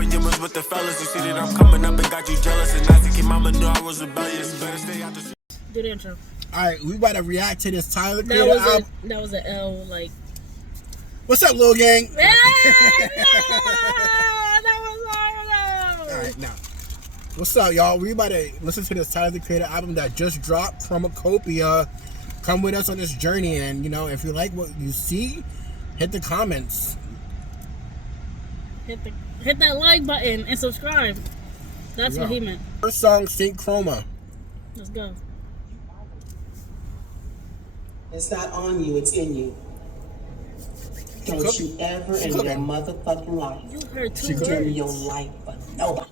and you was with the fellas. You see that I'm coming up and got you jealous. And I think your mama knew I was rebellious. Better stay out the street. Do the intro. Alright, we about to react to this Tyler Creator album. That was an L, like. What's up, Lil Gang? No, that was hard. Alright, now. What's up, y'all? We about to listen to this Tyler Creator album that just dropped, CHROMAKOPIA. Come with us on this journey, and you know, if you like what you see, hit the comments. Hit that like button and subscribe. That's what he meant. First song, Sync Chroma. Let's go. It's not on you, it's in you. Don't you ever in your motherfucking life You heard two give words. your life for nobody.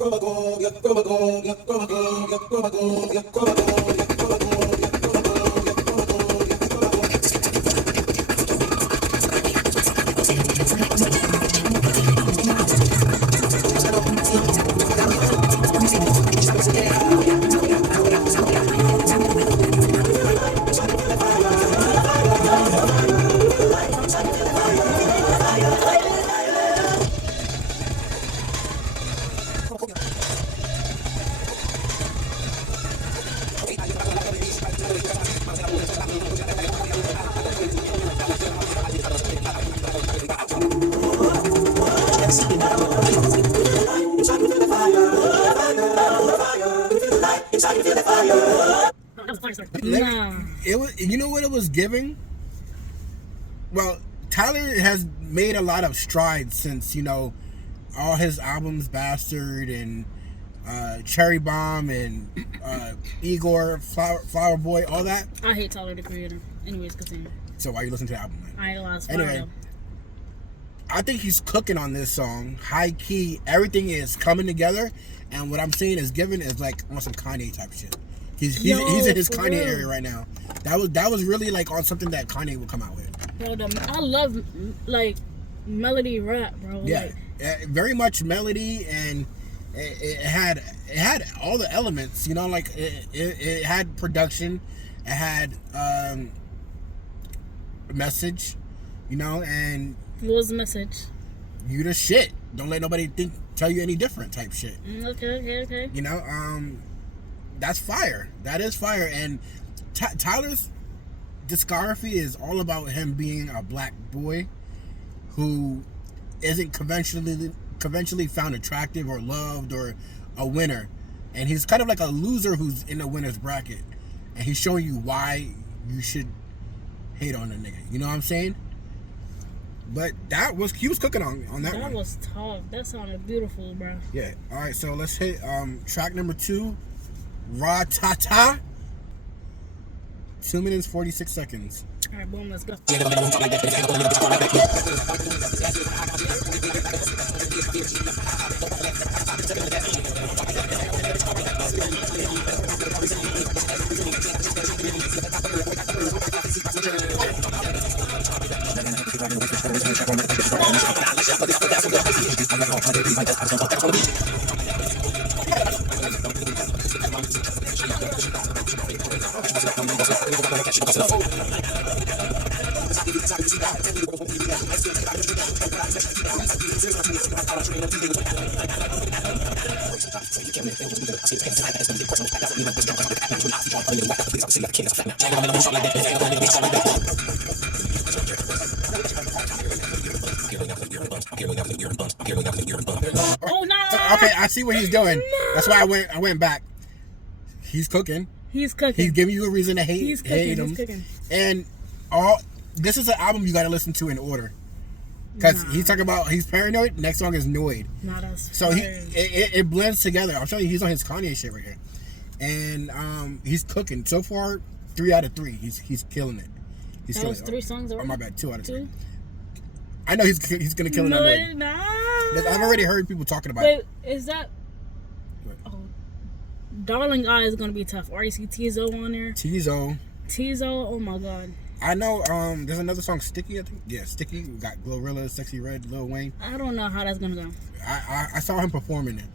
It was, you know what it was giving? Well, Tyler has made a lot of strides since, you know, all his albums, Bastard and Cherry Bomb and Igor, Flower Boy, all that. I hate Tyler the Creator. Anyways, continue. So why you listen to the album? I idolize Anyway, I think he's cooking on this song. High key, everything is coming together, and what I'm saying is giving is like on some Kanye type shit. He's in his Kanye area right now. That was really like on something that Kanye would come out with. Yo, I love like melody rap, bro. Yeah, very much melody, and it had all the elements. You know, like it had production, it had message. You know, and What was the message? You the shit. Don't let nobody tell you any different type shit. Okay. You know, that's fire. That is fire. And Tyler's discography is all about him being a black boy who isn't conventionally found attractive or loved or a winner. And he's kind of like a loser who's in the winner's bracket. And he's showing you why you should hate on a nigga. You know what I'm saying? But he was cooking on that one. That was tough. That sounded beautiful, bro. Yeah. All right, so let's hit track number 2, Ra-Ta-Ta. 2 minutes 46 seconds. All right, boom, let's go. Oh no! Okay, I see what he's doing. No. That's why I went back. He's cooking. He's cooking. He's giving you a reason to hate him. He's cooking. And this is an album you got to listen to in order. Because he's talking about he's paranoid. Next song is Noid. Not as so it blends together. I'm showing you, he's on his Kanye shit right here, and he's cooking so far. 3 out of 3. He's killing it. That was 3 songs already. Oh my bad, 2 out of 3. I know he's gonna kill it. No, I've already heard people talking about it. Wait, is that? Oh, Darling Eye is gonna be tough. Or you see Tizo on there. Tizo. Oh my god. I know. There's another song, Sticky. I think. Yeah, Sticky. We got Glorilla, Sexy Red, Lil Wayne. I don't know how that's gonna go. I saw him performing it,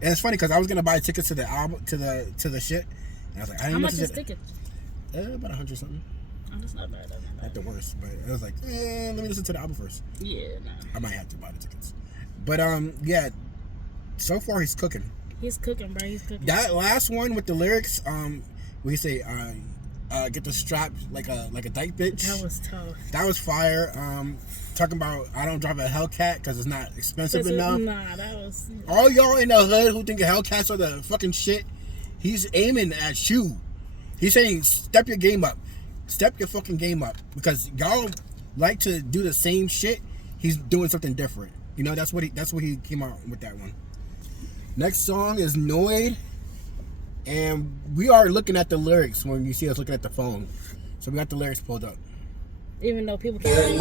and it's funny because I was gonna buy tickets to the album to the shit. And I was like, I didn't how much is tickets? About 100 something. Oh, that's not bad. Not the worst, but I was like, let me listen to the album first. Yeah, nah. I might have to buy the tickets, but yeah, so far he's cooking. He's cooking, bro. He's cooking. That last one with the lyrics, we say, get the strap like a dyke bitch. That was tough. That was fire. Talking about I don't drive a Hellcat because it's not expensive enough. Nah, that was. All y'all in the hood who think Hellcats are the fucking shit, he's aiming at you. He's saying step your game up, step your fucking game up, because y'all like to do the same shit. He's doing something different. You know, that's what he came out with that one. Next song is Noid, and we are looking at the lyrics when you see us looking at the phone. So we got the lyrics pulled up. Even though people can't.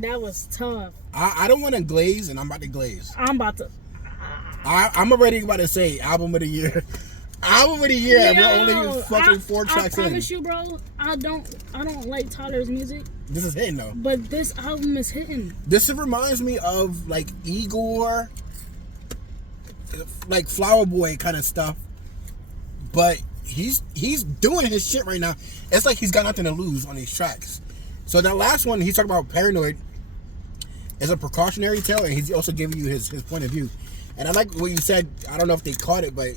That was tough. I don't want to glaze, and I'm about to glaze. I'm about to. I'm already about to say album of the year. Album of the year. Yo, we're only fucking 4 tracks in. I promise you, bro. I don't like Tyler's music. This is hitting though. But this album is hitting. This reminds me of like Igor, like Flower Boy kind of stuff. But he's doing his shit right now. It's like he's got nothing to lose on these tracks. So that last one, he's talking about Paranoid, is a precautionary tale, and he's also giving you his point of view. And I like what you said. I don't know if they caught it, but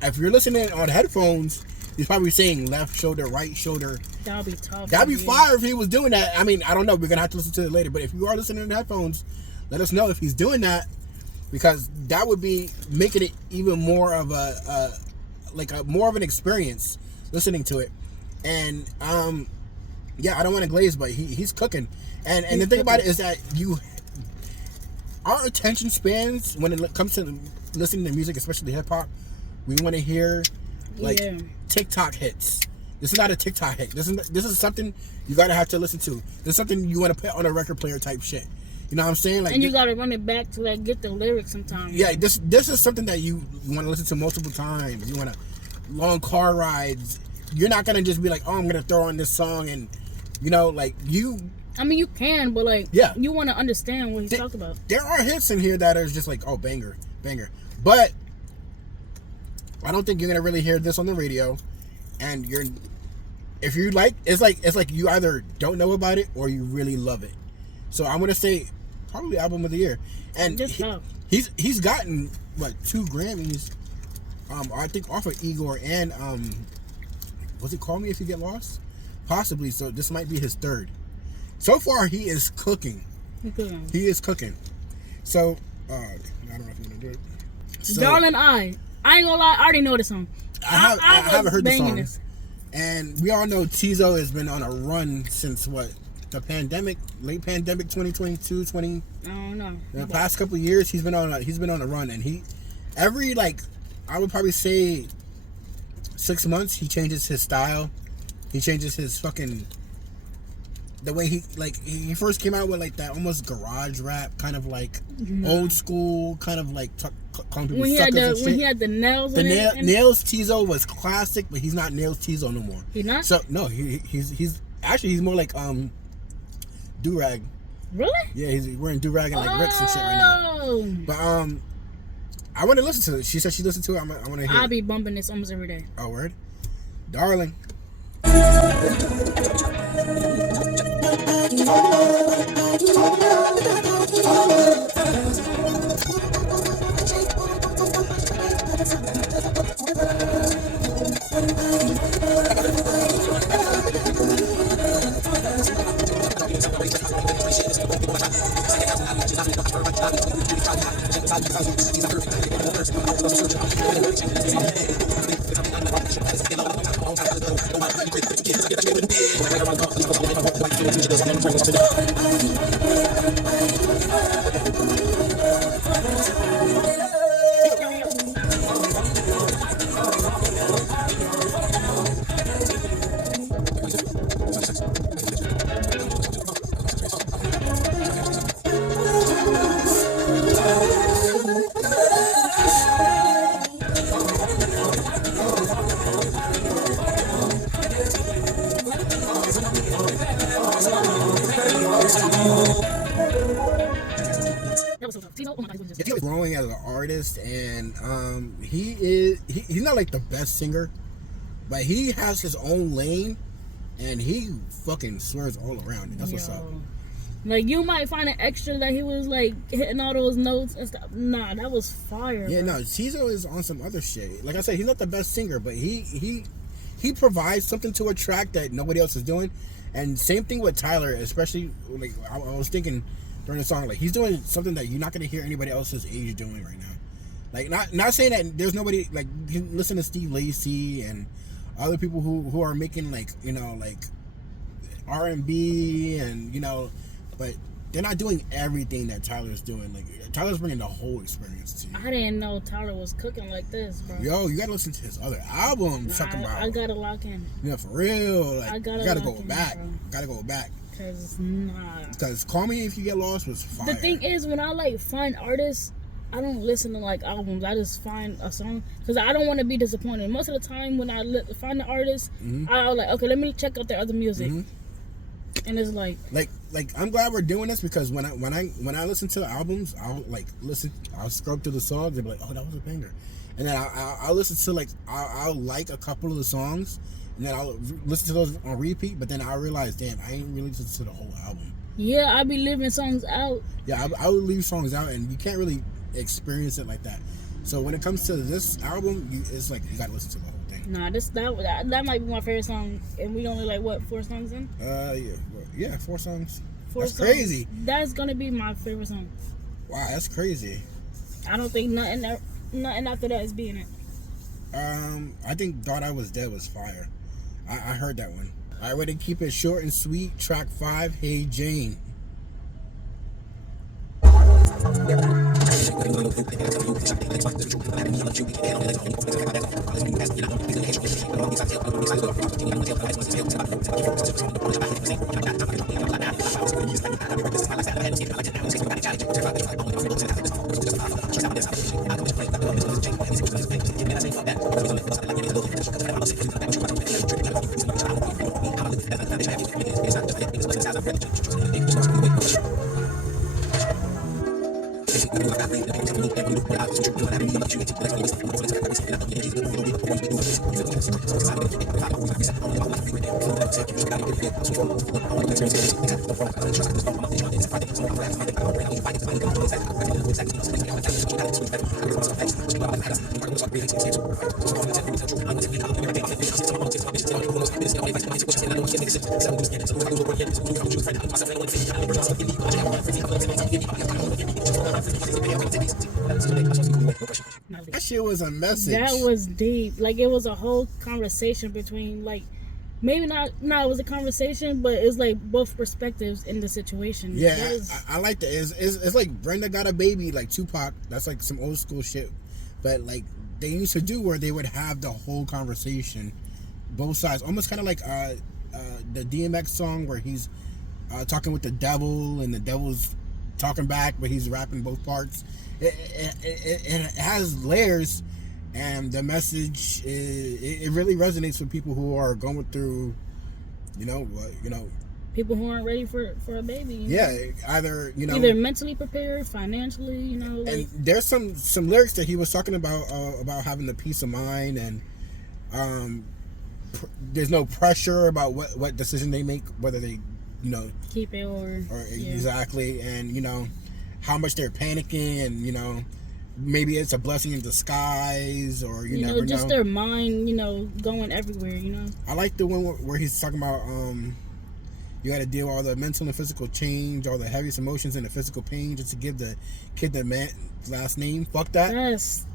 if you're listening on headphones, he's probably saying left shoulder, right shoulder. That'd be tough. That'd be fire if he was doing that. I mean, I don't know. We're gonna have to listen to it later. But if you are listening in headphones, let us know if he's doing that, because that would be making it even more of more of an experience listening to it. And yeah, I don't want to glaze, but he's cooking. And the thing about it is that our attention spans when it comes to listening to music, especially hip hop, we want to hear TikTok hits. This is not a TikTok hit. This is something you gotta have to listen to. This is something you want to put on a record player type shit. You know what I'm saying? Like, and you gotta run it back to like get the lyrics sometimes. Yeah, this is something that you want to listen to multiple times. You want to long car rides. You're not gonna just be like, oh, I'm gonna throw on this song and like you. I mean, you can, but like, you want to understand what he's talking about. There are hits in here that are just like, oh, banger. But I don't think you're gonna really hear this on the radio. And if you like, it's like you either don't know about it or you really love it. So I'm gonna say probably album of the year. And he's gotten 2 Grammys. I think off of Igor and was it Call Me If You Get Lost? Possibly. So this might be his 3rd. So far he is cooking. He is cooking. So I don't know if you want to do it. So, Darling, I ain't gonna lie, I already know the song. I haven't heard the song. And we all know Tizo has been on a run since the pandemic, late pandemic 2022, 20. I don't know. The past couple of years he's been on a run, and every I would probably say 6 months he changes his style. He changes his fucking the way he first came out with that almost garage rap kind of old school kind of calling people suckers and shit. When he had the nails in it. Nails Tizo was classic, but he's not Nails Tizo no more. He's not? So no, he's actually he's more like Durag. Really? Yeah, he's wearing Durag and Ricks and shit right now. But I want to listen to it. She said she listened to it. I want to hear I'll be bumping this almost every day. Oh, word? Darling. That was so tough. Tito, oh my God, He's growing as an artist, and he's not like the best singer, but he has his own lane, and he fucking swears all around it. That's what's up. Like, you might find an extra that he was like hitting all those notes and stuff. Nah, that was fire. Yeah, bro. no, Tizo is on some other shit. Like I said, he's not the best singer, but he provides something to a track that nobody else is doing. And same thing with Tyler, especially like I was thinking during the song, like he's doing something that you're not gonna hear anybody else's age doing right now. Like not saying that there's nobody like you listen to Steve Lacy and other people who are making like like R&B and but they're not doing everything that Tyler's doing. Like Tyler's bringing the whole experience to you. I didn't know Tyler was cooking like this, bro. Yo, you gotta listen to his other albums. I gotta lock in. Yeah, for real. Like, I gotta you gotta lock go in, back. bro. Gotta go back. Because Call Me If You Get Lost was fire. the thing is, when I like find artists, I don't listen to like albums. I just find a song because I don't want to be disappointed. Most of the time, when I find the artist, I'll like, okay, let me check out their other music. And it's like I'm glad we're doing this because when I listen to the albums, I'll scrub through the songs and be like, oh, that was a banger, and then I'll listen to like I'll like a couple of the songs, and then I'll listen to those on repeat. But then I realize, damn, I ain't really listened to the whole album. Yeah, I be leaving songs out. Yeah, I would leave songs out, and you can't really experience it like that. So when it comes to this album, it's like you gotta listen to the whole thing. Nah, that might be my favorite song, and we only like what 4 songs in. Yeah, 4 songs. 4 That's songs. crazy. That's gonna be my favorite song. Wow, that's crazy. I don't think nothing after that is being it. I think Thought I Was Dead was fire. I heard that one. I ready to keep it short and sweet. Track 5, Hey Jane. That shit was a message. That was deep. Like, it was a whole conversation between, like, maybe not it was a conversation, but it's like both perspectives in the situation. Yeah, I like that. It's like Brenda Got a Baby, like Tupac. That's like some old school shit. But like they used to do where they would have the whole conversation, both sides, almost kind of like the DMX song where he's talking with the devil and the devil's talking back, but he's rapping both parts. It has layers, and the message it really resonates with people who are going through, people who aren't ready for a baby. Yeah, either mentally prepared, financially, like, and there's some lyrics that he was talking about having the peace of mind, and there's no pressure about what decision they make, whether they keep it or exactly, and how much they're panicking, and maybe it's a blessing in disguise, or you never just know. Their mind, going everywhere. I like the one where he's talking about You got to deal with all the mental and physical change, all the heaviest emotions and the physical pain just to give the kid the man last name. Fuck that.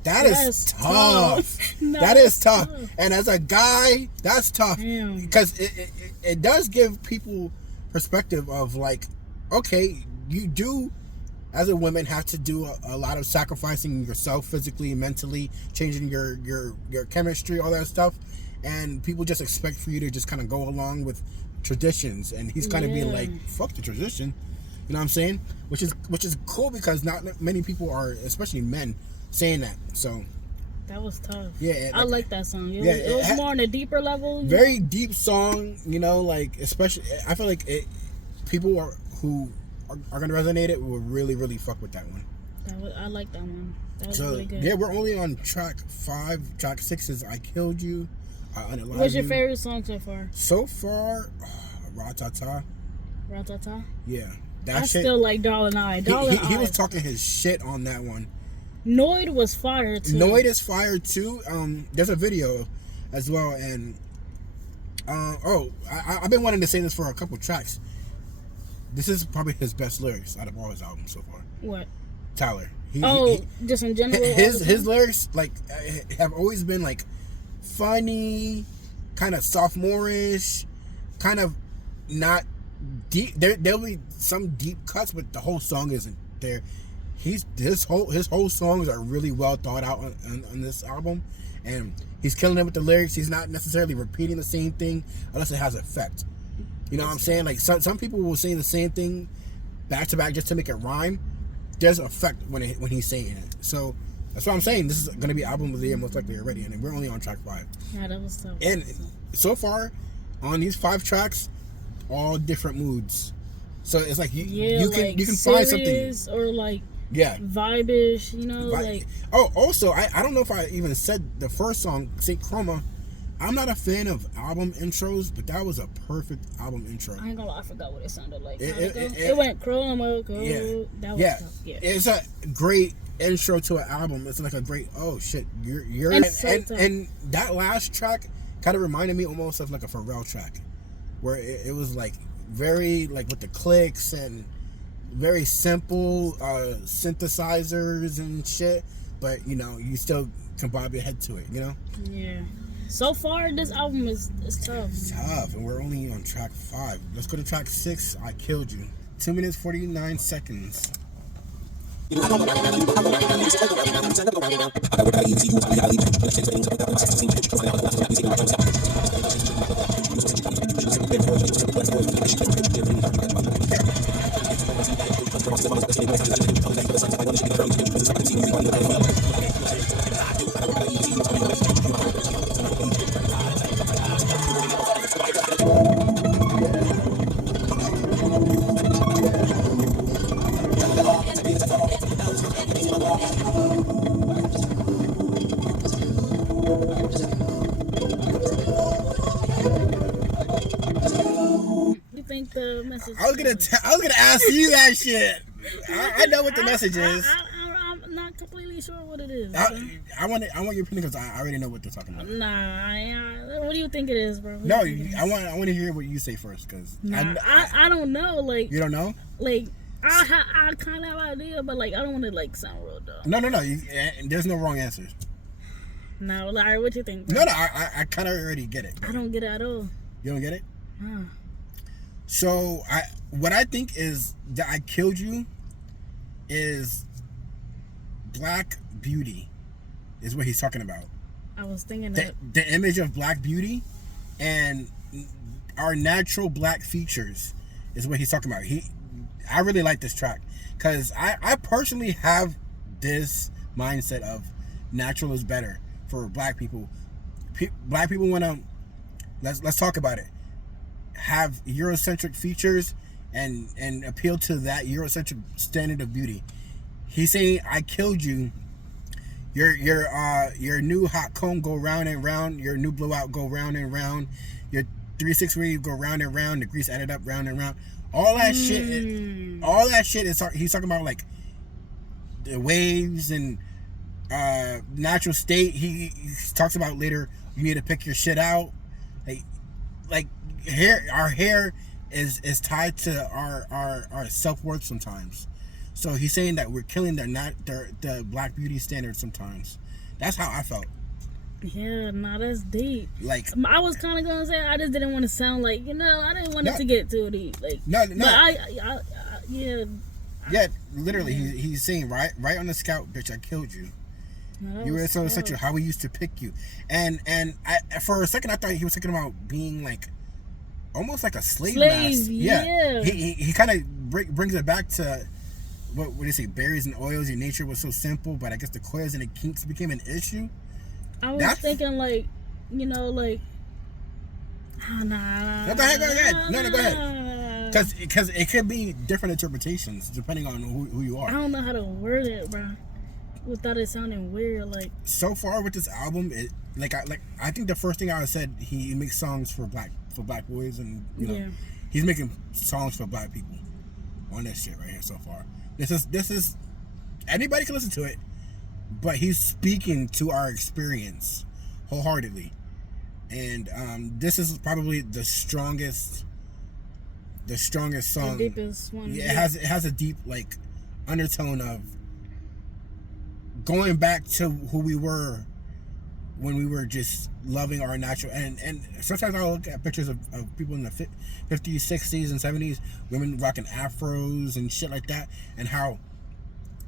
That is tough. No, that is tough. And as a guy, that's tough. Because it does give people perspective of like, okay, you do as a woman have to do a lot of sacrificing yourself physically, mentally, changing your chemistry, all that stuff. And people just expect for you to just kind of go along with traditions, and he's kind of being like, fuck the tradition, you know what I'm saying, which is cool because not many people are, especially men, saying that. So that was tough. Yeah, I like that song. It was more on a deeper level. Very deep song, you know, like especially I feel like people who are gonna resonate it will really really fuck with that one. I like that one. That was So really good. yeah, we're only on track 5. Track 6 is I Killed You. What's your favorite song so far? So far, Ratata. Ratata? Yeah. I still like Darling I. He was talking his shit on that one. Noid was fire too. Noid is fire too. There's a video as well, and I've been wanting to say this for a couple tracks. This is probably his best lyrics out of all his albums so far. What? Tyler. Just in general. His lyrics like have always been like funny, kind of sophomore-ish, kind of not deep. There'll be some deep cuts, but the whole song isn't there. His whole songs are really well thought out on this album, and he's killing it with the lyrics. He's not necessarily repeating the same thing unless it has effect. You know what I'm saying? Like some people will say the same thing back to back just to make it rhyme. There's effect when he's saying it. So that's what I'm saying. This is going to be album of the year most likely already, and we're only on track 5. Yeah, that was tough. And so far, on these 5 tracks, all different moods. So it's like you can find something, or like vibe-ish, you know, like. Oh, also I don't know if I even said the first song, St. Chroma. I'm not a fan of album intros, but that was a perfect album intro. I ain't gonna lie, I forgot what it sounded like. It went chroma. Yeah. That was tough. Yeah. It's a great intro to an album. It's like a great shit. You're and that last track kind of reminded me almost of like a Pharrell track, where it was like very like with the clicks and very simple synthesizers and shit, but you know you still can bob your head to it, you know. Yeah. So far, this album is tough. It's tough, and we're only on track 5. Let's go to track 6. I Killed You. 2 minutes 49 seconds. The message. I was gonna ask you that shit. I know what the message is. I'm not completely sure what it is. I want your opinion because I already know what they're talking about. Nah, what do you think it is, bro? No, I want to hear what you say first because I don't know. Like you don't know. Like I kind of have an idea, but like I don't want to like sound real dumb. No. There's no wrong answers. No, Larry, what you think? Bro? No, I kind of already get it. I don't get it at all. You don't get it? So what I think is that I Killed You is Black beauty is what he's talking about. I was thinking the image of Black beauty and our natural Black features is what he's talking about. I really like this track because I personally have this mindset of natural is better for Black people. Black people want to let's talk about it. Have Eurocentric features and appeal to that Eurocentric standard of beauty. He's saying, I killed you. Your new hot comb go round and round. Your new blowout go round and round. Your 360 wave go round and round. The grease added up round and round. All that shit is he's talking about like the waves and natural state. He talks about later you need to pick your shit out. Like hair, our hair is tied to our self-worth sometimes. So he's saying that we're killing the black beauty standard sometimes. That's how I felt. Yeah, nah, that's deep. Like, I was kind of gonna say, I just didn't want to sound like, I didn't want it to get too deep. Like, no. But yeah. Yeah, literally, he's saying right on the scalp, bitch, I killed you. No, You were so such a how we used to pick you, and for a second I thought he was thinking about being like almost like a slave master. Yeah. He kind of brings it back to what do you say? Berries and oils. Your nature was so simple, but I guess the coils and the kinks became an issue. I was thinking like, like. Nah. No, go ahead. No, go ahead. Because it could be different interpretations depending on who you are. I don't know how to word it, bro, without it sounding weird. Like, so far with this album, I think the first thing I said, he makes songs for black boys, and he's making songs for black people on this shit right here so far. This is anybody can listen to it, but he's speaking to our experience wholeheartedly, and this is probably the strongest song. The deepest one. Yeah, it has a deep like undertone of going back to who we were when we were just loving our natural, and sometimes I'll look at pictures of people in the 50s, 60s, and 70s, women rocking afros and shit like that, and how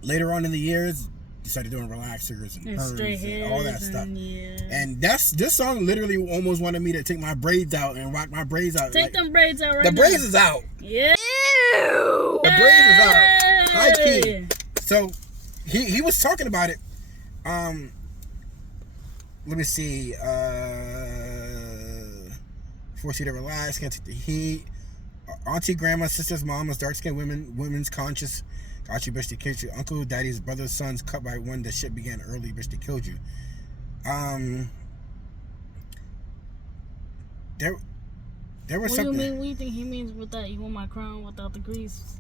later on in the years they started doing relaxers and perms and all that stuff. And this song literally almost wanted me to take my braids out and rock my braids out. Take them braids out right now. The braids is out. Yeah. The braids is out. High key. So he was talking about it. Let me see. Force you to relax, can't take the heat. Auntie, grandma, sisters, mamas, dark skinned women's conscious. Got you, bitch, they killed you. Uncle, daddy's brother's sons cut by when the shit began early, bitch, they killed you. There was something. What do you think he means with that? You want my crown without the grease?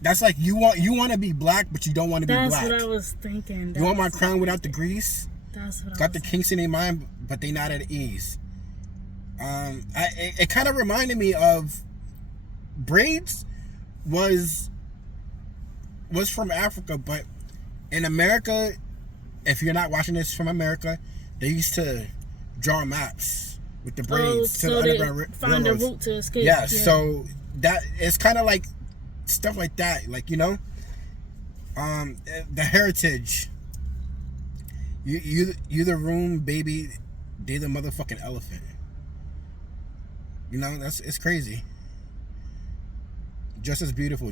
That's like you want to be black, but you don't want to be black. That's what I was thinking. You want my crown without the grease? That's what I got the kinks in their mind, but they not at ease. It kind of reminded me of braids was from Africa, but in America, if you're not watching this from America, they used to draw maps with the braids to the underground find a route to escape. Yeah, so that it's kind of like stuff like that, like the heritage. You the room, baby. They the motherfucking elephant. It's crazy. Just as beautiful.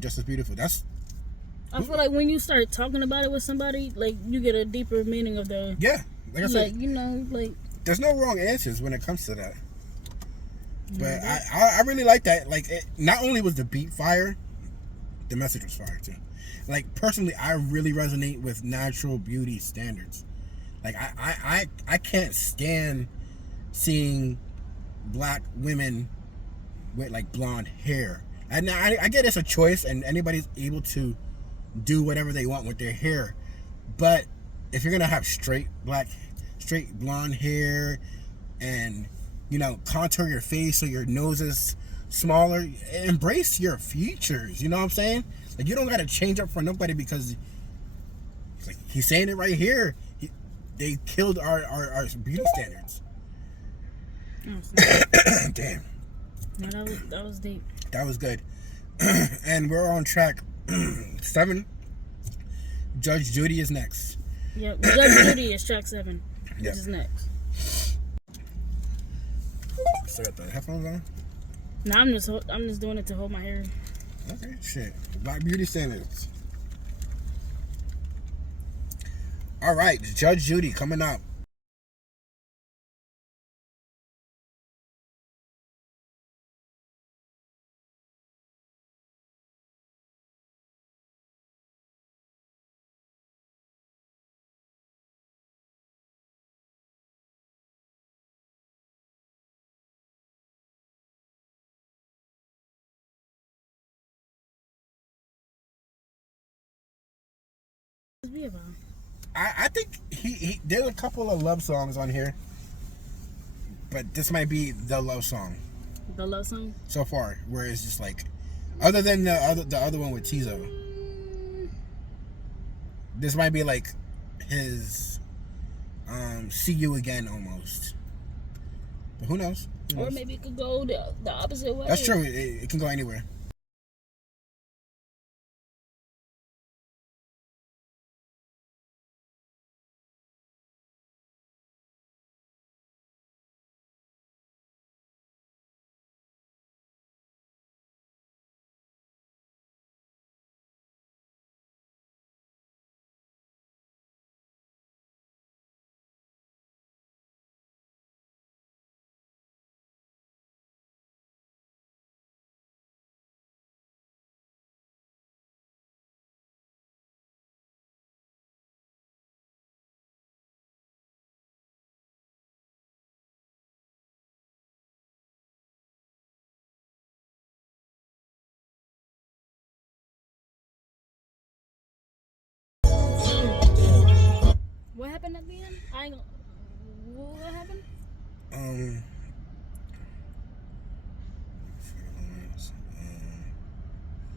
I feel like when you start talking about it with somebody, like you get a deeper meaning of the. Yeah, like I said, like. There's no wrong answers when it comes to that. But I really like that. Like, not only was the beat fire, the message was fire too. Like, personally, I really resonate with natural beauty standards. Like, I can't stand seeing black women with like blonde hair. And I get it's a choice, and anybody's able to do whatever they want with their hair. But if you're gonna have straight blonde hair, and contour your face so your nose is smaller, embrace your features. You know what I'm saying? Like, you don't gotta change up for nobody, because like he's saying it right here. They killed our beauty standards. Damn. No, that was deep. That was good. And we're on track 7. Judge Judy is next. Yep, Judge Judy is track 7. Which is next. Still got the headphones on? No, I'm just doing it to hold my hair. Okay, shit. Black beauty standards. All right, Judge Judy coming up. Be about? I think he there's a couple of love songs on here, but this might be the love song. The love song? So far, where it's just like, other than the other one with Tizo. This might be like his see you again almost. But who knows? Or maybe it could go the opposite way. That's true. It can go anywhere. What happened at the end? I ain't gonna... What happened?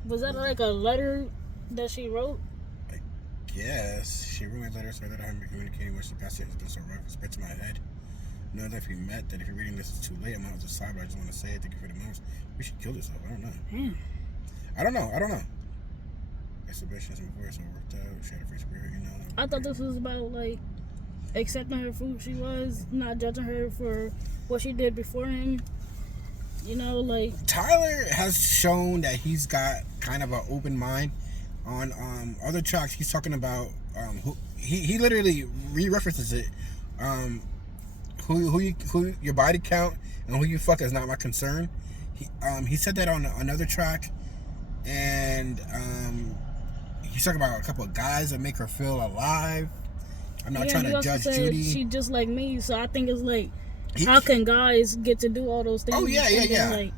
Was that like a letter that she wrote? I guess she wrote a letter saying that I haven't been communicating with the past year has been so rough. It's been to my head. Know that if we met, that if you're reading this is too late, I'm out of the side, but I just want to say it. Thank you for the moments. We should kill yourself. I don't know. I don't know. Exhibitions before it's all worked out. She had a free spirit, you know. I thought this was about like accepting her for who she was, not judging her for what she did before him. You know, like Tyler has shown that he's got kind of an open mind. On other tracks, he's talking about who he literally re-references it. Who your body count and who you fuck is not my concern. He said that on another track, and he's talking about a couple of guys that make her feel alive. I'm not trying to judge Judy. She just like me, so I think it's like, how can guys get to do all those things? Oh yeah. Like,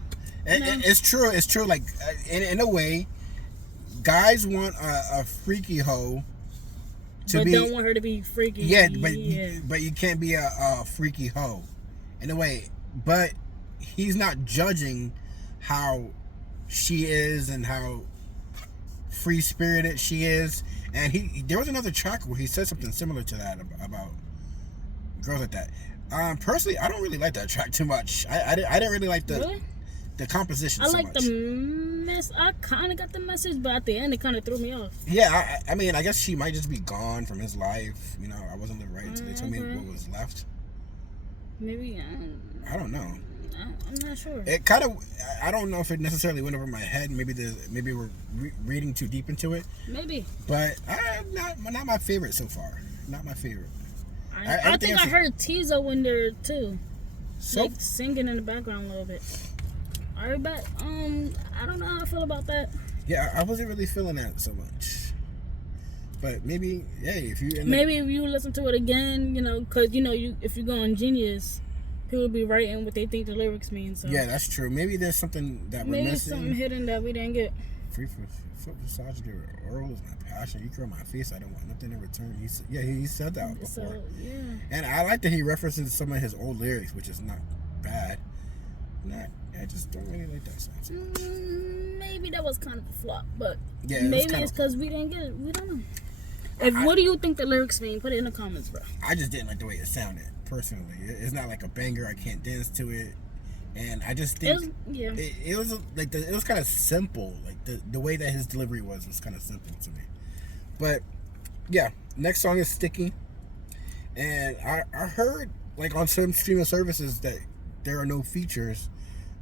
it's true. Like in a way, guys want a freaky hoe. But don't want her to be freaky. Yeah, but you can't be a freaky hoe, in a way. But he's not judging how she is and how free spirited she is. And there was another track where he said something similar to that about girls like that. Personally, I don't really like that track too much. I didn't really like the composition. I so like much. the mess. I kind of got the message, but at the end, it kind of threw me off. Yeah, I mean, I guess she might just be gone from his life. You know, I wasn't living right until they told me what was left. Maybe I don't know. I'm not sure. It kind of, I don't know if it necessarily went over my head. Maybe we're reading too deep into it. Maybe. But not my favorite so far. Not my favorite. I think I heard Tizo in there too, so like singing in the background a little bit. Alright, but I don't know how I feel about that. Yeah, I wasn't really feeling that so much. But maybe, hey, if you maybe if you listen to it again, you know, because you know, if you go on Genius, people be writing what they think the lyrics mean. So yeah, that's true. Maybe there's something that we're missing. Maybe something hidden that we didn't get. Free for foot massage, oral is my passion. You curl my face, I don't want nothing in return. He said that before. So, yeah. And I like that he references some of his old lyrics, which is not bad. I just don't really like that song so much. Maybe that was kind of a flop, but yeah, maybe it's because we didn't get it. We don't know. What do you think the lyrics mean? Put it in the comments, bro. I just didn't like the way it sounded, personally. It's not like a banger. I can't dance to it. And I just think it was like it was kind of simple. Like the way that his delivery was kind of simple to me. But yeah, next song is Sticky. And I heard like on some streaming services that there are no features,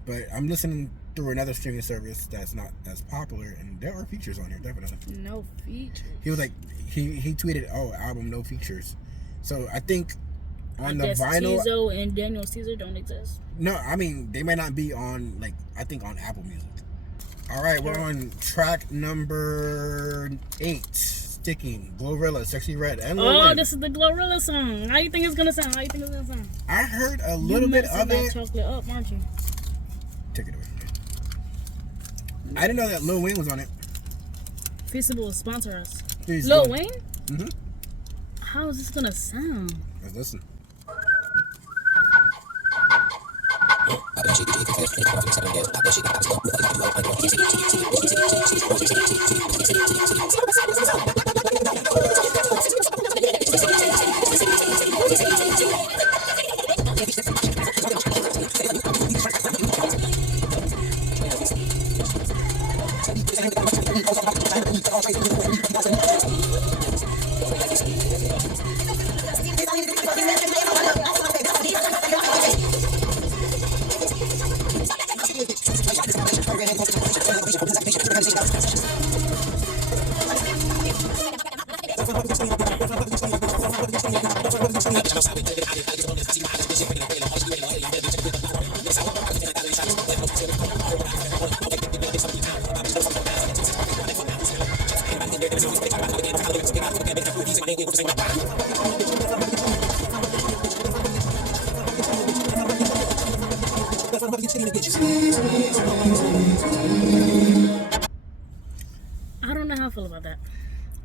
but I'm listening through another streaming service that's not as popular, and there are features on here, definitely. No features. He was like, he tweeted, "Oh, album no features." So I think on the vinyl, Tizo and Daniel Caesar don't exist. No, I mean they might not be on I think on Apple Music. All right, we're on track number 8. Sticking, Glorilla, Sexy Red, and Lil Wayne. This is the Glorilla song. How you think it's gonna sound? I heard a little bit of it. Chocolate up, aren't you? Take it away. I didn't know that Lil Wayne was on it. Feasible will sponsor us. Please Lil Wayne? Mm-hmm. How is this gonna sound? Let's listen. I don't know how I feel about that.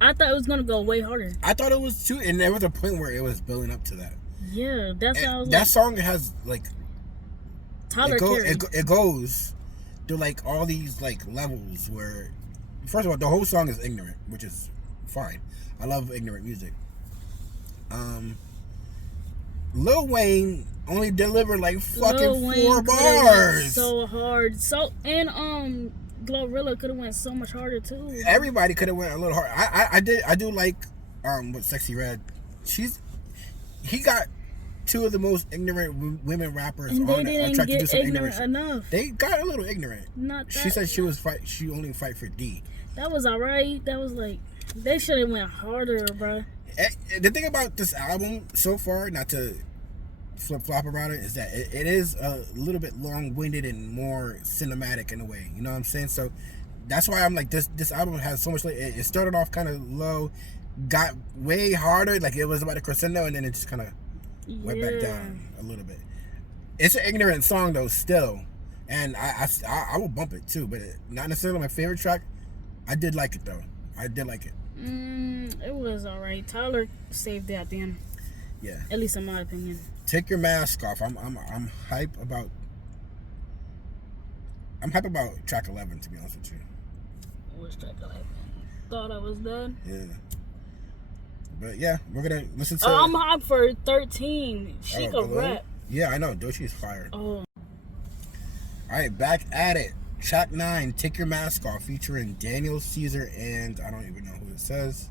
I thought it was gonna go way harder. I thought it was too, and there was a point where it was building up to that. Yeah, that's how I was That like, song has like Tyler it goes through like all these like levels where, first of all, the whole song is ignorant, which is fine. I love ignorant music. Lil Wayne only delivered like fucking 4 bars. So hard. So and Glorilla could have went so much harder too. Everybody could have went a little hard. I do like with Sexy Red. He got 2 of the most ignorant women rappers And they on didn't Attracted to get Some ignorant Ignorance. enough. They got a little ignorant. Not that. She said she only fight for D. That was alright. That was like they should have went harder, bro. The thing about this album so far, not to flip flop about it, is that it is a little bit long winded and more cinematic in a way. You know what I'm saying? So that's why I'm like this album has so much. It started off kind of low, got way harder, like it was about a crescendo, and then it just kind of went back down a little bit. It's an ignorant song though, still, and I will bump it too, but not necessarily my favorite track. I did like it though. I did like it. It was alright. Tyler saved it at the end. Yeah. At least in my opinion. Take Your Mask Off. I'm hype about. I'm hype about track 11, to be honest with you. Which track 11? Thought I was dead. Yeah. But yeah, we're gonna listen to. Oh, I'm hyped for 13. She could rap. Yeah, I know. Dochi's fire. Oh. All right, back at it. Track 9, Take Your Mask Off, featuring Daniel Caesar and I don't even know who it says.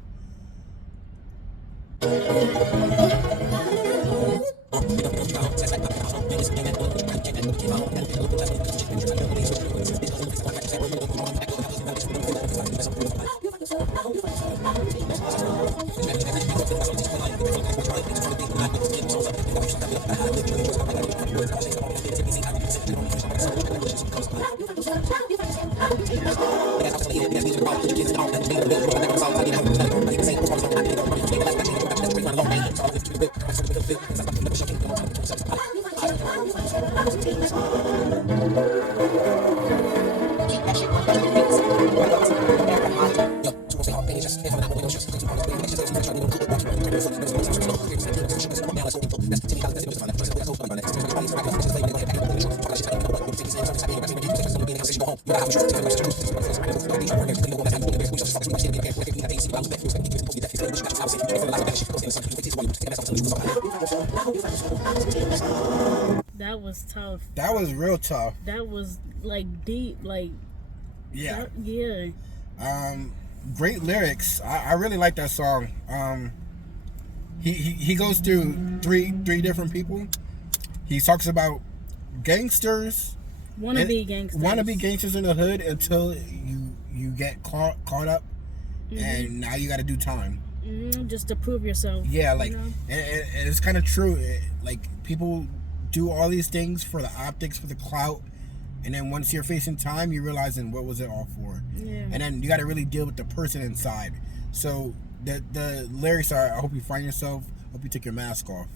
That was tough. That was real tough. That was like deep, like Yeah. yeah. Great lyrics. I really like that song. He goes through three different people. He talks about gangsters, Wannabe gangsters in the hood until you get caught up, and now you got to do time. Just to prove yourself. Yeah, like, you know? and it's kind of true. Like, people do all these things for the optics, for the clout, and then once you're facing time, you're realizing what was it all for. Yeah. And then you got to really deal with the person inside. So the lyrics are, I hope you find yourself, hope you take your mask off,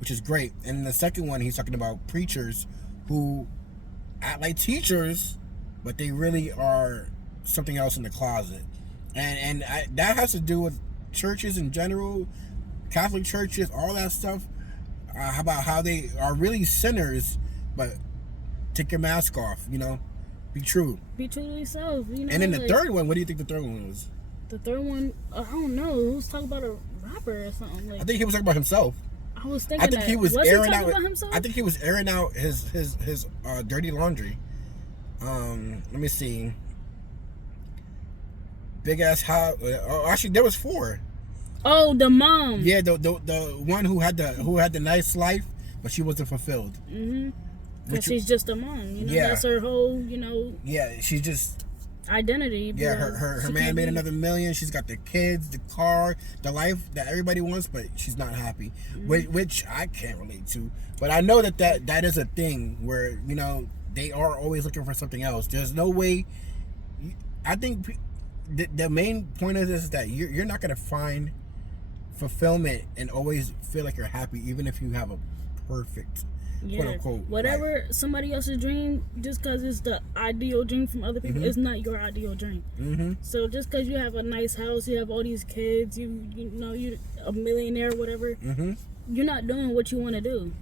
which is great. And the second one, he's talking about preachers who act like teachers, but they really are something else in the closet. And that has to do with churches in general, Catholic churches, all that stuff, about how they are really sinners, but take your mask off. You know, be true. Be true to yourself. You know. And then the third one, what do you think the third one was? The third one, I don't know. He was talking about a rapper or something. Like, I think he was talking about himself. I was thinking. I think that. he was he airing talking out. about himself? I think he was airing out his dirty laundry. Let me see. Big ass house. Oh, actually, there was 4. Oh, the mom. Yeah, the one who had the nice life, but she wasn't fulfilled. Because she's just a mom. You know, Yeah. that's her whole. You know. Yeah, she just. Identity. Yeah, her man made another million. She's got the kids, the car, the life that everybody wants, but she's not happy, which I can't relate to. But I know that is a thing where, you know, they are always looking for something else. There's no way. I think the main point of this is that you're not gonna find fulfillment and always feel like you're happy, even if you have a perfect. Yeah, quote unquote, whatever somebody else's dream, just because it's the ideal dream from other people, it's not your ideal dream. So just because you have a nice house, you have all these kids, you know, you're a millionaire, whatever, you're not doing what you want to do.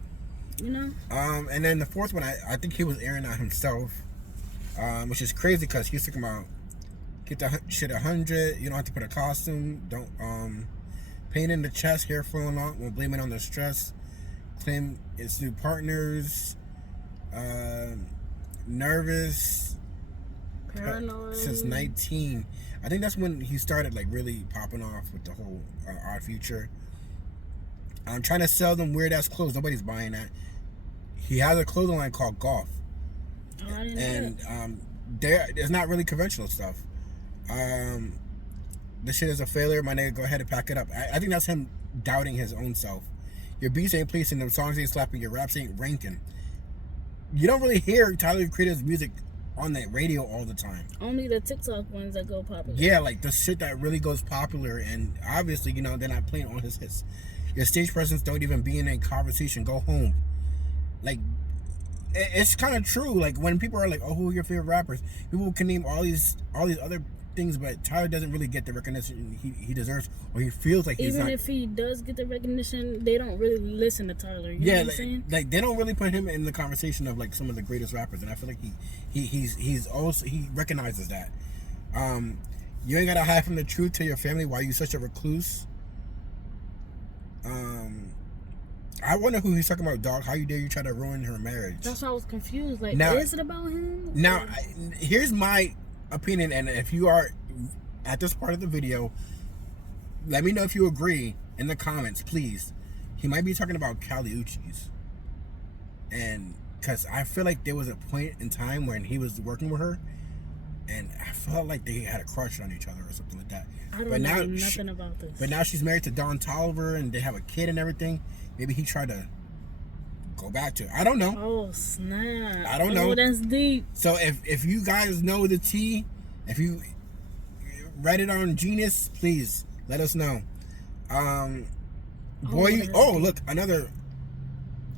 You know. And then the fourth one, I think he was airing out himself, which is crazy because he's talking about get the shit 100. You don't have to put a costume. Don't pain in the chest, hair falling out. We'll blame it on the stress. Claim it's new partners, nervous, Paranoid. since 19. I think that's when he started like really popping off with the whole Odd Future. I'm trying to sell them weird ass clothes. Nobody's buying that. He has a clothing line called Golf, Oh, I didn't know and it's not really conventional stuff. This shit is a failure, my nigga. Go ahead and pack it up. I think that's him doubting his own self. Your beats ain't placing, them songs ain't slapping, your raps ain't ranking. You don't really hear Tyler the Creator's music on the radio all the time. Only the TikTok ones that go popular. Yeah, like the shit that really goes popular, and obviously, you know, they're not playing all his hits. Your stage presence don't even be in a conversation. Go home. Like, it's kind of true. Like when people are like, "Oh, who are your favorite rappers?" People can name all these other things, but Tyler doesn't really get the recognition he deserves, or he feels like he's Even not. if he does get the recognition, they don't really listen to Tyler. You know what I'm saying? like they don't really put him in the conversation of like some of the greatest rappers, and I feel like he's also, he recognizes that. You ain't gotta hide from the truth to your family. Why you such a recluse? I wonder who he's talking about, dog. How you dare you try to ruin her marriage? That's why I was confused. Like, Now- is it about him? Now, here's my opinion, and if you are at this part of the video, let me know if you agree in the comments, please. He might be talking about Kali Uchis, and because I feel like there was a point in time when he was working with her, and I felt like they had a crush on each other or something like that. I don't know nothing about this. But now she's married to Don Toliver, and they have a kid and everything. Maybe he tried to go back to it. I don't know. Oh, snap. I don't know. Oh, that's deep. So if you guys know the tea, if you read it on Genius, please let us know. Look, another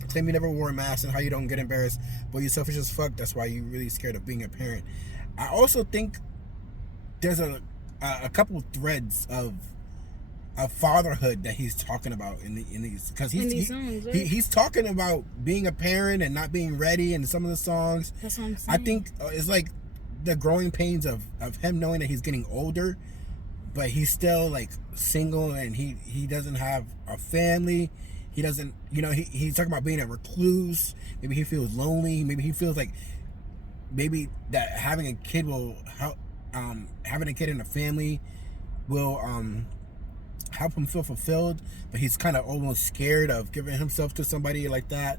claim you never wore a mask and how you don't get embarrassed. Boy, you selfish as fuck. That's why you really scared of being a parent. I also think there's a couple threads of fatherhood that he's talking about in these, because songs, right? he's talking about being a parent and not being ready in some of the songs. That's what I'm saying. I think it's like the growing pains of him knowing that he's getting older, but he's still like single, and he doesn't have a family. He doesn't, you know, he's talking about being a recluse. Maybe he feels lonely. Maybe he feels like maybe that having a kid will help. Having a kid in a family will help him feel fulfilled, but he's kind of almost scared of giving himself to somebody like that,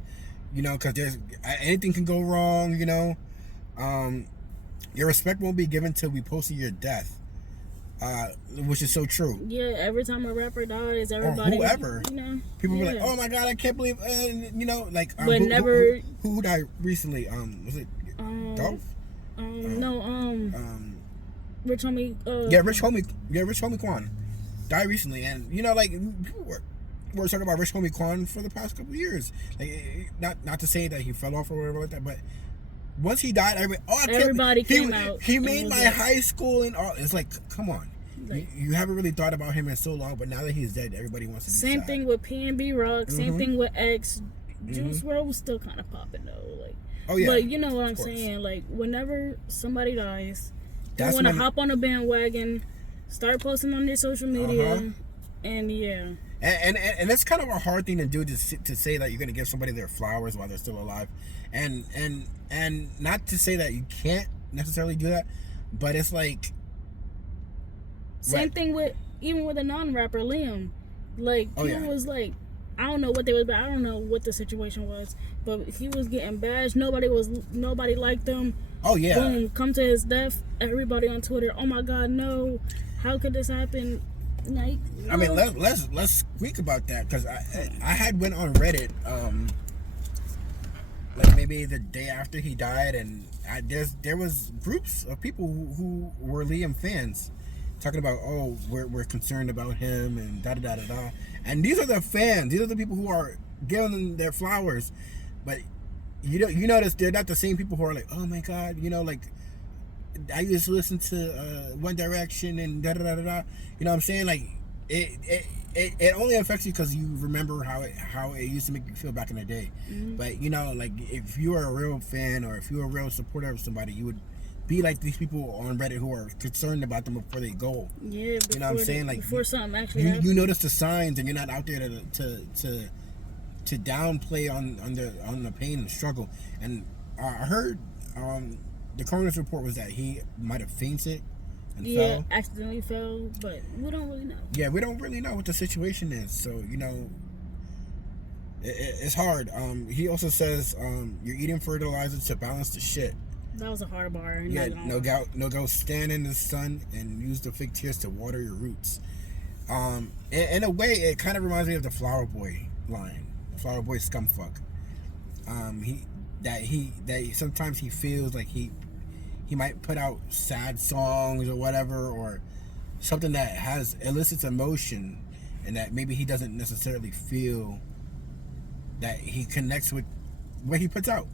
you know, because there's anything can go wrong, you know. Your respect won't be given till we post your death, which is so true. Yeah, every time a rapper dies, everybody, or whoever, you know, people be like, "Oh my god, I can't believe," you know, like. But never. Who died recently? Was it Dolph? Rich Homie. Rich Homie Quan died recently, and you know, like people were talking about Rich Homie Quan for the past couple of years. Like, not to say that he fell off or whatever like that, but once he died, everybody came out. He made my high school and all. It's like, come on, like, you haven't really thought about him in so long, but now that he's dead, everybody wants to. Same thing with PNB Rock. Same thing with X. Juice WRLD was still kind of popping though. Like, Oh yeah. But you know what I'm saying? Like, whenever somebody dies, they want to hop on a bandwagon, start posting on their social media, and yeah. And that's kind of a hard thing to do, to say that you're gonna give somebody their flowers while they're still alive, and not to say that you can't necessarily do that, but it's like same thing with even with a non-rapper, Liam. Like, he was like, I don't know what they was, but I don't know what the situation was, but he was getting bashed. Nobody liked him. Oh yeah. Boom, come to his death. Everybody on Twitter, oh my God, no! How could this happen? Like, I mean, let's speak about that, because I had went on Reddit, like maybe the day after he died, and there was groups of people who were Liam fans, talking about, oh, we're concerned about him and da da da da. And these are the fans. These are the people who are giving them their flowers. But you notice they're not the same people who are like, oh my God, like I used to listen to One Direction and da da da da da. You know what I'm saying? Like it only affects you because you remember how it used to make you feel back in the day. Mm-hmm. But like if you are a real fan, or if you're a real supporter of somebody, you would be like these people on Reddit who are concerned about them before they go. Yeah, you know what I'm saying? Like, before something actually happens. You notice the signs, and you're not out there to downplay on the pain and struggle. And I heard the coroner's report was that he might have fainted and fell. Accidentally fell, but we don't really know. Yeah, we don't really know what the situation is. So it's hard. He also says you're eating fertilizer to balance the shit. That was a hard bar. Yeah, no go stand in the sun and use the fake tears to water your roots. In a way, it kind of reminds me of the Flower Boy line. Flower Boy scumfuck. That sometimes he feels like he might put out sad songs or whatever, or something that elicits emotion, and that maybe he doesn't necessarily feel that he connects with what he puts out.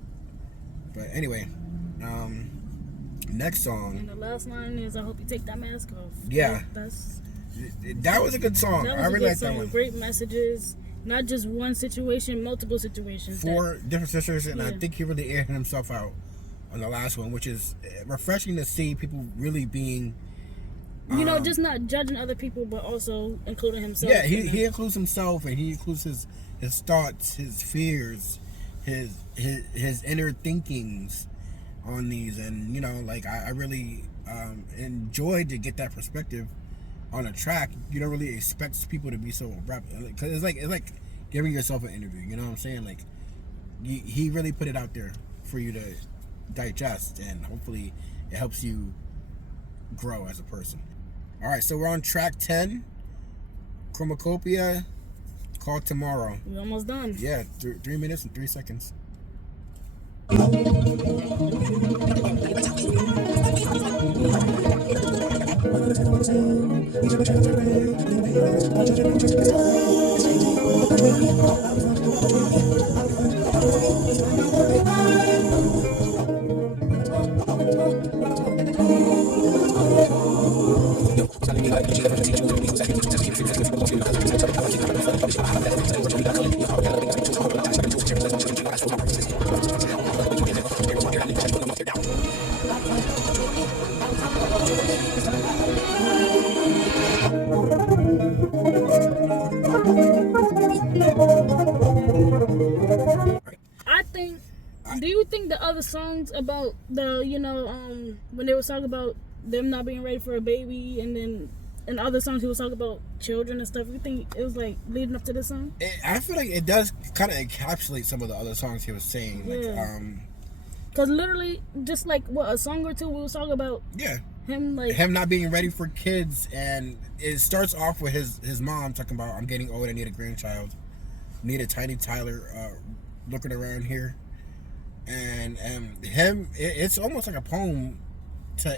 But anyway, next song. And the last line is, I hope you take that mask off. Yeah. That was a good song. I really like that one. Great messages. Not just one situation, multiple situations. 4 different situations, and I think he really aired himself out on the last one, which is refreshing to see people really being... just not judging other people, but also including himself. Yeah, he includes himself, and he includes his thoughts, his fears, his inner thinkings on these. And I really enjoyed to get that perspective on a track. You don't really expect people to be so rapid, because it's like giving yourself an interview. You know what I'm saying? Like he really put it out there for you to digest, and hopefully it helps you grow as a person. All right, so we're on track 10, CHROMAKOPIA, called Tomorrow. We're almost done. Yeah, 3 minutes and 3 seconds. Do you think the other songs about the, when they were talking about them not being ready for a baby, and then in other songs he was talking about children and stuff, you think it was like leading up to this song? I feel like it does kind of encapsulate some of the other songs he was saying. Yeah. Because literally, just like a song or two we was talking about. Yeah. Him not being ready for kids, and it starts off with his mom talking about, I'm getting old, I need a grandchild, need a tiny Tyler looking around here. And him, it's almost like a poem to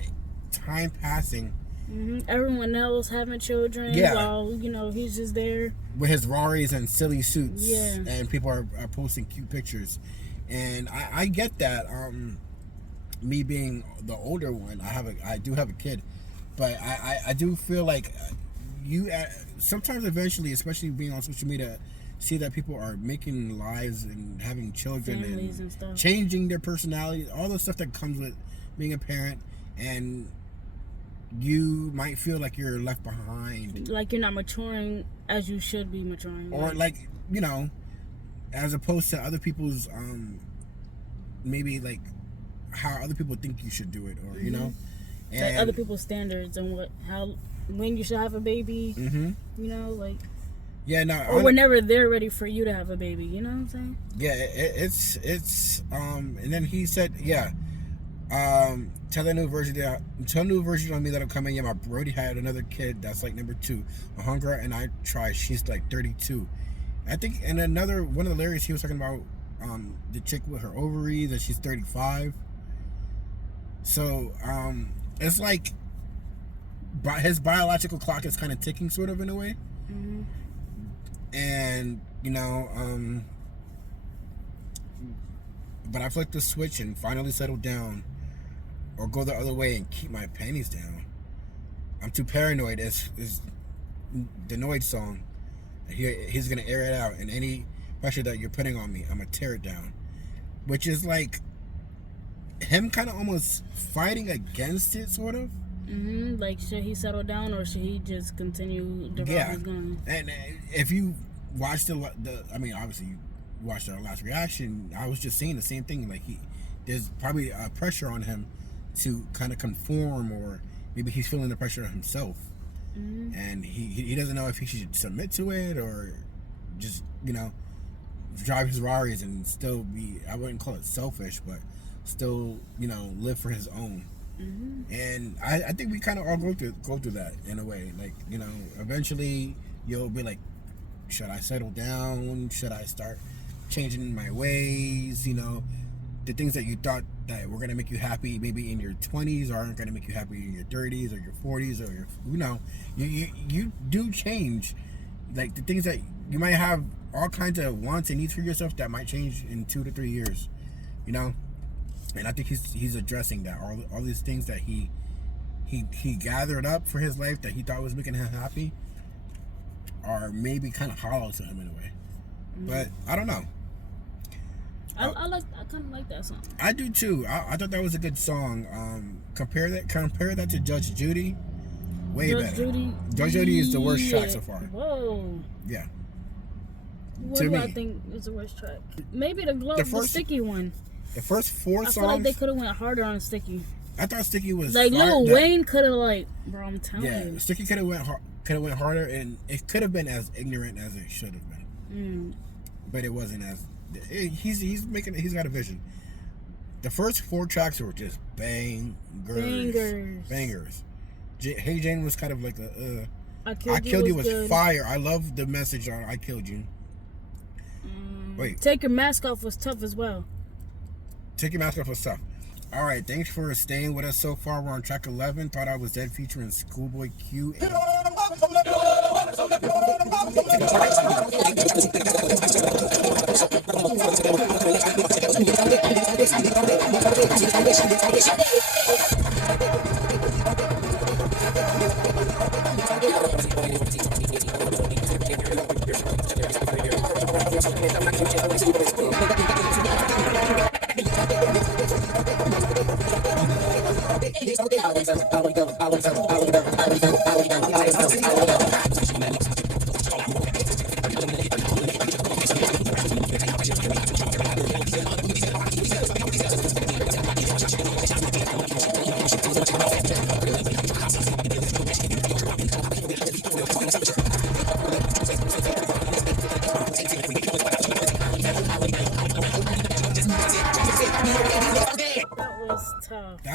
time passing. Mm-hmm. Everyone else having children, while he's just there with his Raris and silly suits. Yeah, and people are posting cute pictures, and I get that. Me being the older one, I do have a kid, but I do feel like you sometimes eventually, especially being on social media, see that people are making lives and having children Families and stuff. changing their personality, all the stuff that comes with being a parent, and you might feel like you're left behind, like you're not maturing as you should be maturing, or like, you know, as opposed to other people's maybe like how other people think you should do it, or you know, and like other people's standards and when you should have a baby, you know, like, yeah, no, or whenever they're ready for you to have a baby, you know what I'm saying? Yeah, it's and then he said, yeah, tell a new version of me that'll come in. Yeah, my Brody had another kid that's like number 2, a hunger, and I tried. She's like 32. I think, and another one of the lyrics he was talking about, the chick with her ovaries, that she's 35. So it's like his biological clock is kind of ticking, sort of, in a way. And you know, but I flipped the switch and finally settled down, or go the other way and keep my panties down. I'm too paranoid. Is the Noid song. He's gonna air it out, and any pressure that you're putting on me, I'm gonna tear it down. Which is like him kind of almost fighting against it, sort of. Like, should he settle down, or should he just continue the route he's going? And if you watched I mean, obviously you watched our last reaction, I was just saying the same thing. Like, there's probably pressure on him to kind of conform, or maybe he's feeling the pressure himself, and he doesn't know if he should submit to it, or just, you know, drive his Ferraris and still be, I wouldn't call it selfish, but still, you know, live for his own. And I think we kind of all go through that in a way. Like, you know, eventually you'll be like, should I settle down? Should I start changing my ways? You know, the things that you thought that were going to make you happy maybe in your 20s aren't going to make you happy in your 30s or your 40s, or your, you know, you do change. Like, the things that you might have all kinds of wants and needs for yourself that might change in 2 to 3 years, you know. And I think he's addressing that. All these things that he gathered up for his life that he thought was making him happy are maybe kind of hollow to him in a way. But I don't know. I kind of like that song. I do too. I thought that was a good song. Compare that to Judge Judy. Way better. Judge Judy is the worst track so far. Whoa. Yeah. What do I think is the worst track? Maybe the Sticky one. The first 4 songs. I feel like they could have went harder on Sticky. I thought Sticky was like Lil Wayne could have, like, bro, I'm telling you. Yeah, Sticky could have went harder, and it could have been as ignorant as it should have been. But it wasn't as. He's got a vision. The first 4 tracks were just bangers. Hey Jane was kind of like a. I Killed You was fire. I love the message on I Killed You. Wait. Take Your Mask Off was tough as well. Take Your Mask Off was tough. All right, thanks for staying with us so far. We're on track 11. Thought I Was Dead featuring Schoolboy Q.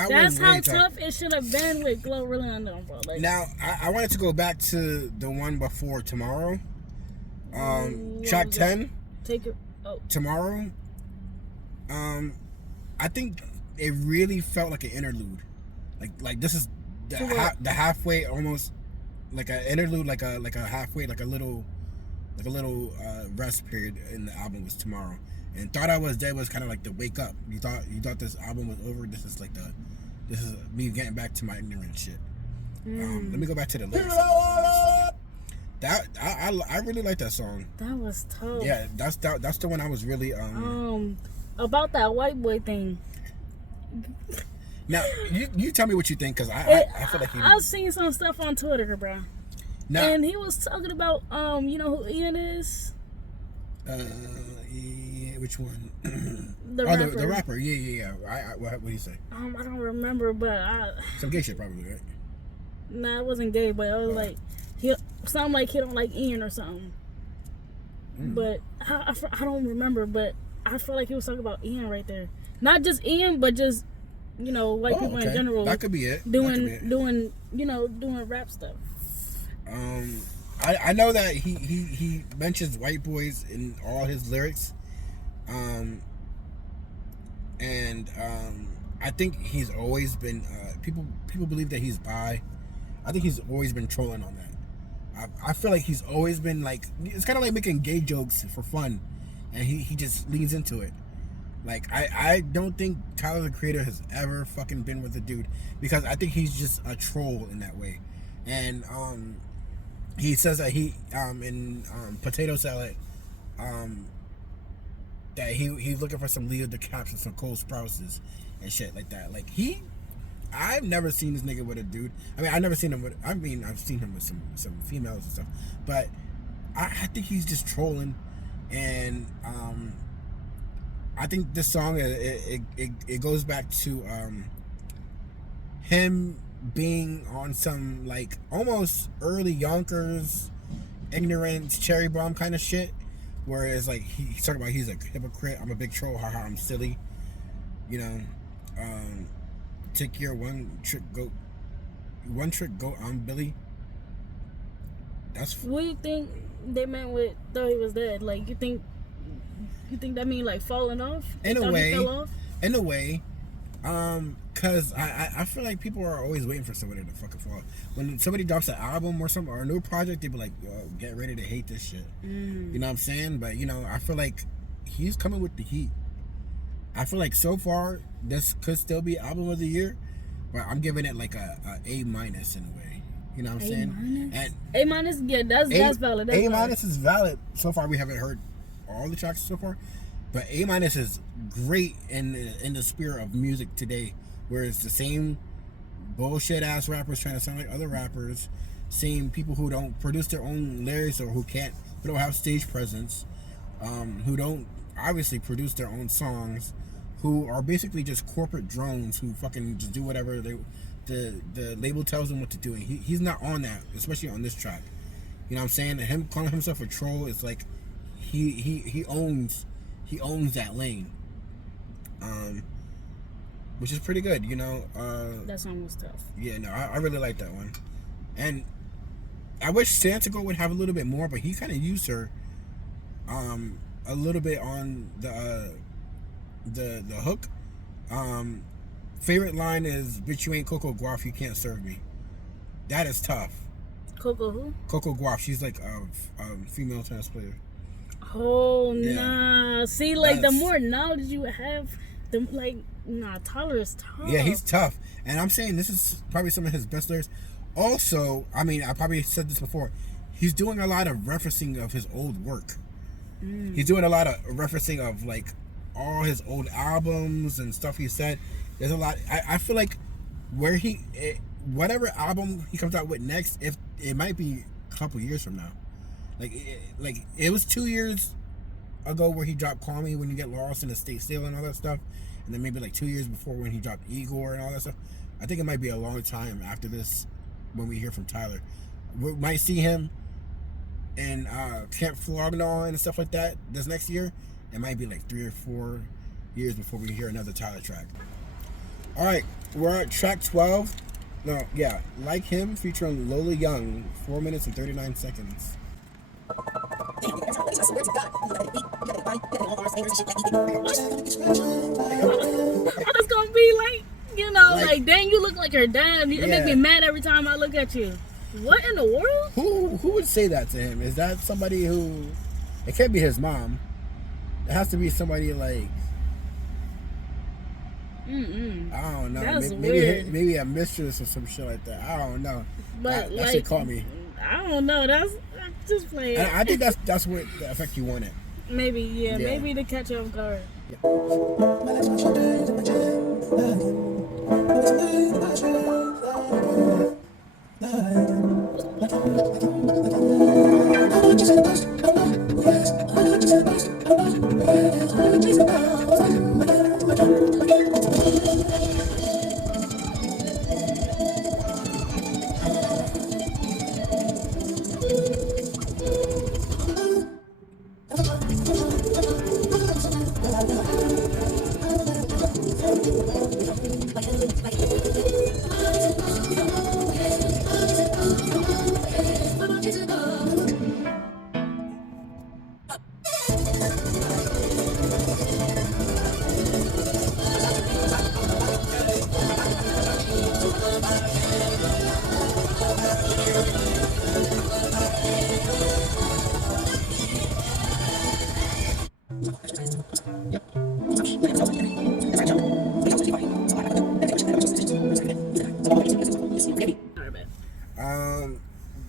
That's how tough it should have been with Glorilla and them, bro. Like, now, I wanted to go back to the one before Tomorrow. Track 10. Tomorrow. I think it really felt like an interlude. Like this is the halfway, almost like an interlude, like a halfway, like a little rest period in the album was Tomorrow. And Thought I Was Dead was kind of like the wake up. You thought this album was over. This is me getting back to my ignorant shit. Let me go back to the lyrics. That I really like that song. That was tough. Yeah, that's the one I was really about that white boy thing. Now you tell me what you think, because I feel like I've seen some stuff on Twitter, bro. Now, and he was talking about you know who Ian is? Yeah, which one? The rapper. The rapper. Yeah. What do you say? I don't remember, but Some gay shit probably, right? Nah, it wasn't gay, but I was like, he sounded like he don't like Ian or something. But I don't remember, but I feel like he was talking about Ian right there. Not just Ian, but just, you know, white people in general. That could be it. Doing rap stuff. I know that he mentions white boys in all his lyrics. I think he's always been people believe that he's bi. I think he's always been trolling on that. I feel like he's always been like, it's kind of like making gay jokes for fun, and he just leans into it. Like I don't think Tyler the Creator has ever fucking been with a dude, because I think he's just a troll in that way. And he says that he in Potato Salad that he's looking for some Leo DeCaps and some Cole Sprouses and shit like that. Like I've never seen this nigga with a dude. I mean, I've never seen him with. I mean, I've seen him with some females and stuff, but I think he's just trolling. And I think this song it goes back to him being on some like almost early Yonkers, ignorance, cherry bomb kind of shit, whereas like he's talking about he's a hypocrite. I'm a big troll. Haha, I'm silly. You know. Take your one trick goat, I'm Billy. That's what do you think they meant with though he was dead? Like you think that mean like falling off? In a way, fell off? In a way, cause I feel like people are always waiting for somebody to fucking fall off. When somebody drops an album or something or a new project, they be like, "Yo, get ready to hate this shit." You know what I'm saying? But you know, I feel like he's coming with the heat. I feel like so far this could still be album of the year, but I'm giving it like a A- in a way. You know what I'm saying? And A-, yeah, that's valid. That's A- is valid. So far we haven't heard all the tracks so far, but A- is great in the spirit of music today, where it's the same bullshit ass rappers trying to sound like other rappers, same people who don't produce their own lyrics or who don't have stage presence, who don't obviously produce their own songs, who are basically just corporate drones who fucking just do whatever the label tells them what to do. And he's not on that, especially on this track. You know what I'm saying? And him calling himself a troll is like he owns that lane. Which is pretty good, you know. That song was tough. Yeah, no, I really like that one. And I wish Santiago would have a little bit more, but he kind of used her a little bit on the hook. Favorite line is, "Bitch, you ain't Coco Guaf, you can't serve me." That is tough. Coco who? Coco Guaf. She's like a female tennis player. Oh, yeah. Nah. See, like, the more knowledge you have, Tyler is tough. Yeah, he's tough. And I'm saying this is probably some of his best lyrics. Also, I mean, I probably said this before, he's doing a lot of referencing of his old work. He's doing a lot of referencing of, like, all his old albums and stuff he said. There's a lot. I feel like whatever album he comes out with next, if it might be a couple years from now. Like it was 2 years ago where he dropped "Call Me When You Get Lost" and "Estate Sale" and all that stuff, and then maybe like 2 years before when he dropped "Igor" and all that stuff. I think it might be a long time after this when we hear from Tyler. We might see him in Camp Flognaw and stuff like that this next year. It might be like 3 or 4 years before we hear another Tyler track. All right, we're at track 12. No, yeah, Like Him featuring Lola Young, 4 minutes and 39 seconds. How that's gonna be like, you know, like dang, you look like her dad. It make me mad every time I look at you. What in the world? Who would say that to him? Is that somebody who? It can't be his mom. It has to be somebody like. I don't know. That's weird. Maybe a mistress or some shit like that. I don't know. But that shit caught me. I don't know. That's Just play And it. I think that's what the effect you wanted. Maybe, yeah, Yeah. maybe to catch off guard.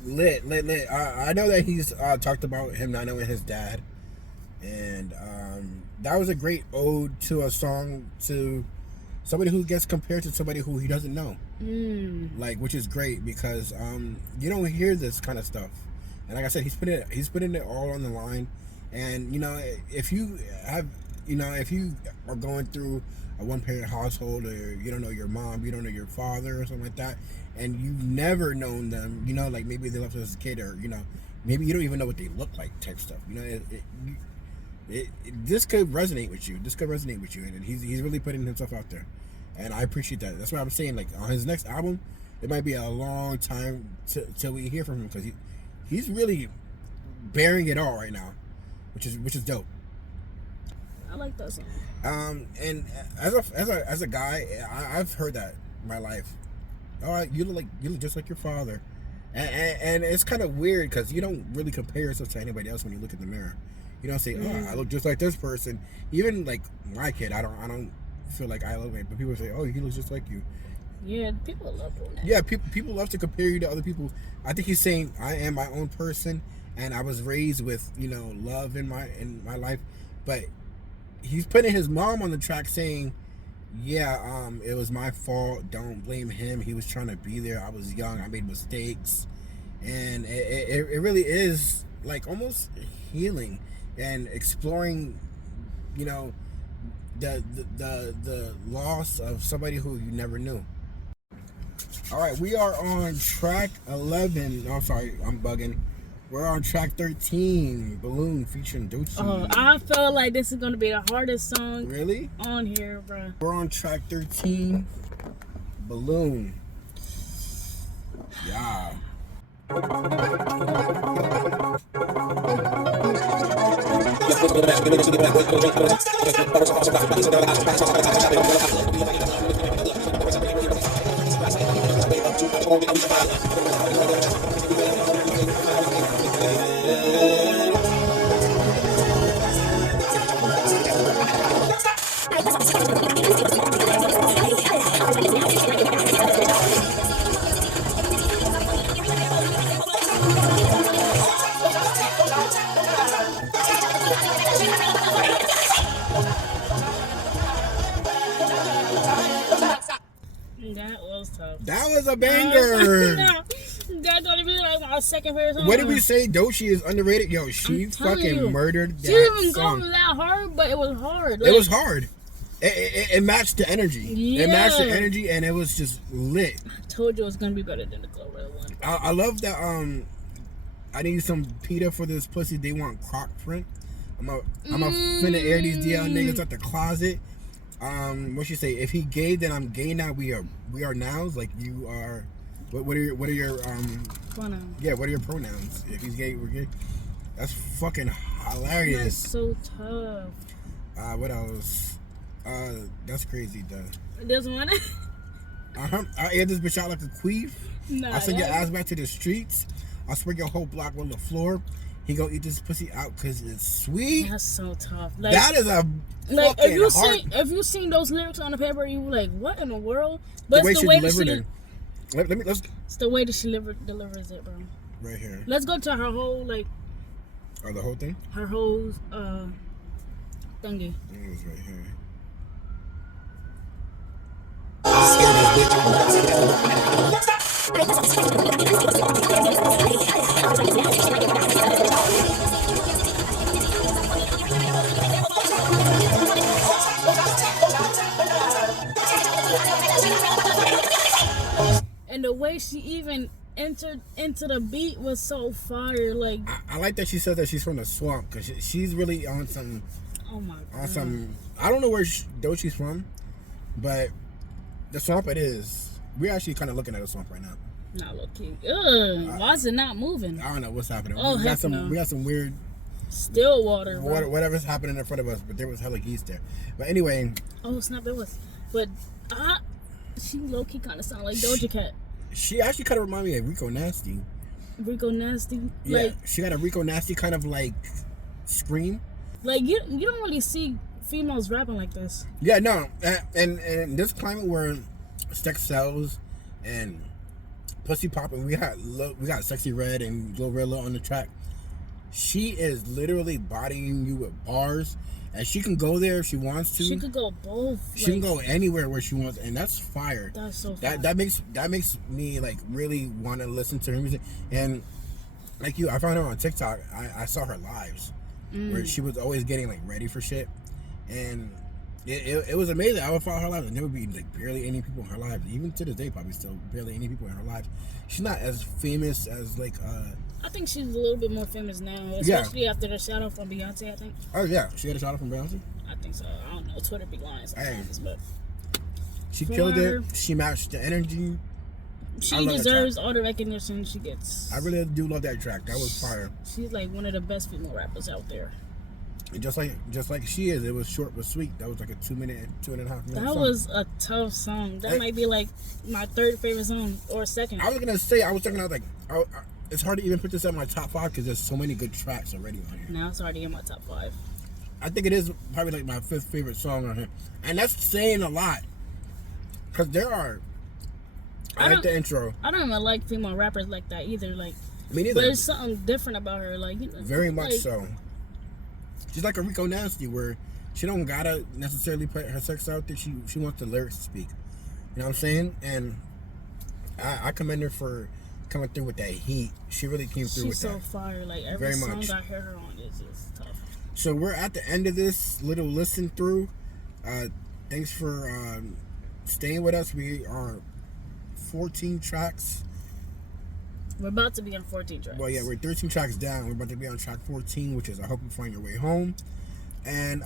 Lit. I know that he's talked about him not knowing his dad, and that was a great ode to a song to somebody who gets compared to somebody who he doesn't know. Like, which is great because you don't hear this kind of stuff. And like I said, he's putting it all on the line. And if you are going through a one-parent household, or you don't know your mom, you don't know your father, or something like that, and you've never known them, like maybe they left as a kid, or maybe you don't even know what they look like, type stuff. This could resonate with you. And he's really putting himself out there, and I appreciate that. That's why I'm saying, like, on his next album, it might be a long time till we hear from him, because he's really bearing it all right now, which is dope. I like that song. And as a guy, I've heard that in my life. Oh, you look just like your father, and it's kind of weird because you don't really compare yourself to anybody else when you look in the mirror. You don't say, "Oh, I look just like this person." Even like my kid, I don't feel like I look like, but people say, "Oh, he looks just like you." Yeah, people love doing that. Yeah, people love to compare you to other people. I think he's saying, "I am my own person, and I was raised with love in my life," but he's putting his mom on the track saying, yeah, it was my fault, don't blame him, he was trying to be there, I was young, I made mistakes. And it really is like almost healing and exploring the loss of somebody who you never knew. All right, we are on track 11. Oh, sorry, I'm bugging. We're on track 13, Balloon featuring Doechii. Oh, I feel like this is going to be the hardest song really on here, bro. We're on track 13, Balloon. Yeah. That was tough. That was a banger. That's gonna be like my second favorite song. What did we say? Doechii is underrated. Yo, she fucking murdered that She didn't song. go that hard, but it was hard. It was hard. It matched the energy. Yeah. It matched the energy, and it was just lit. I told you it was gonna be better than the Glorilla one. I love that. I need some PETA for this pussy. They want croc print. I'm a finna air these DL niggas out the closet. What she say? If he gay, then I'm gay now. We are nows. Like you are. What are your pronouns? Yeah, what are your pronouns? If he's gay, we're gay. That's fucking hilarious. That's so tough. What else? That's crazy though. This one. I air this bitch out like a queef. Nah, I send your ass back to the streets. I spread your whole block on the floor. He gonna eat this pussy out because it's sweet. That's so tough. Like, that is a like fucking if you seen those lyrics on the paper, you were like, what in the world? But the way it's she the way delivered that it. It's it's the way that she delivers it, bro. right here. Let's go to her whole like. Oh, the whole thing. Her whole thingy. It was right here. And the way she even entered into the beat was so fire. Like I like that she said that she's from the swamp because she's really on some. oh my god. On some. I don't know where though she's from, but the swamp it is. We're actually kind of looking at a swamp right now. Not looking. Ugh. Why is it not moving? I don't know what's happening. Oh, we got heck some. no. We got some weird. Still water. Bro. Whatever's happening in front of us, but there was hella geese there. But anyway. Oh snap! It was. But she low key kind of sounded like Doja Cat. She actually kind of reminded me of Rico Nasty. Rico Nasty. Yeah, Like, she got a Rico Nasty kind of like scream. like you don't really see females rapping like this. Yeah, no, and this climate where sex sells and pussy popping, we got Sexy Red and Glorilla on the track. She is literally bodying you with bars, and she can go there if she wants to. She could go both. She can go anywhere where she wants, and that's fire. That's so fire. That makes me like really want to listen to her music. And like you, I found her on TikTok. I saw her lives where she was always getting like ready for shit, and it was amazing. I would follow her lives, and there would be like barely any people in her lives. Even to this day, probably still barely any people in her lives. She's not as famous as like. I think she's a little bit more famous now, especially after the shout out from Beyonce. I think. Oh yeah, she had a shout out from Beyonce. I think so. I don't know. Twitter be lying sometimes, but she killed it. She matched the energy. She deserves all the recognition she gets. I really do love that track. That was fire. She's like one of the best female rappers out there. And just like she is, it was short but sweet. That was like a 2.5 minute That song. was a tough song. That might be like my third favorite song or second. I was gonna say, I was thinking, I was like, it's hard to even put this at my top 5 because there's so many good tracks already on here. Now it's already in my top 5. I think it is probably like my 5th favorite song on here, and that's saying a lot because there are. I like the intro. I don't even like female rappers like that either. Like, me neither. but there's something different about her. Like, you know, very much like, so. She's like a Rico Nasty, where she don't gotta necessarily put her sex out there. She wants the lyrics to speak. You know what I'm saying? And I commend her for coming through with that heat. She really came through with that. She's so fire. Like every very song much. I hear her on is just tough. So we're at the end of this little listen through. Thanks for staying with us. We are 14 tracks. We're about to be on 14 tracks. Well, yeah, we're 13 tracks down. We're about to be on track 14, which is I Hope You Find Your Way Home. And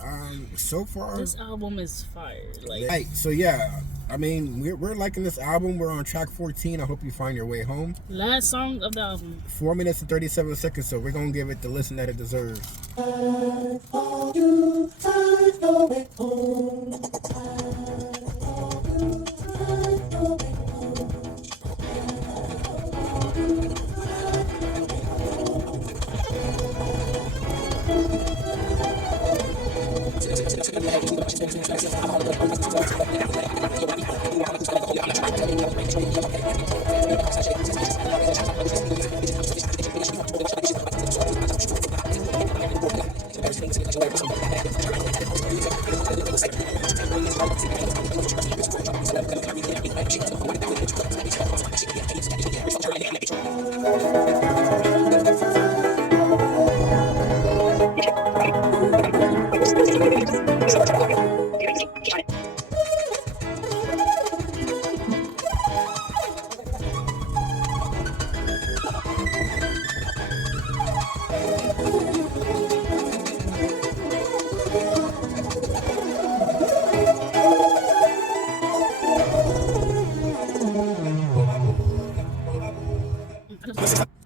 so far, this album is fire. Like, right. So yeah, I mean, we're liking this album. We're on track 14. I Hope You Find Your Way Home. Last song of the album. 4 minutes and 37 seconds. So we're gonna give it the listen that it deserves.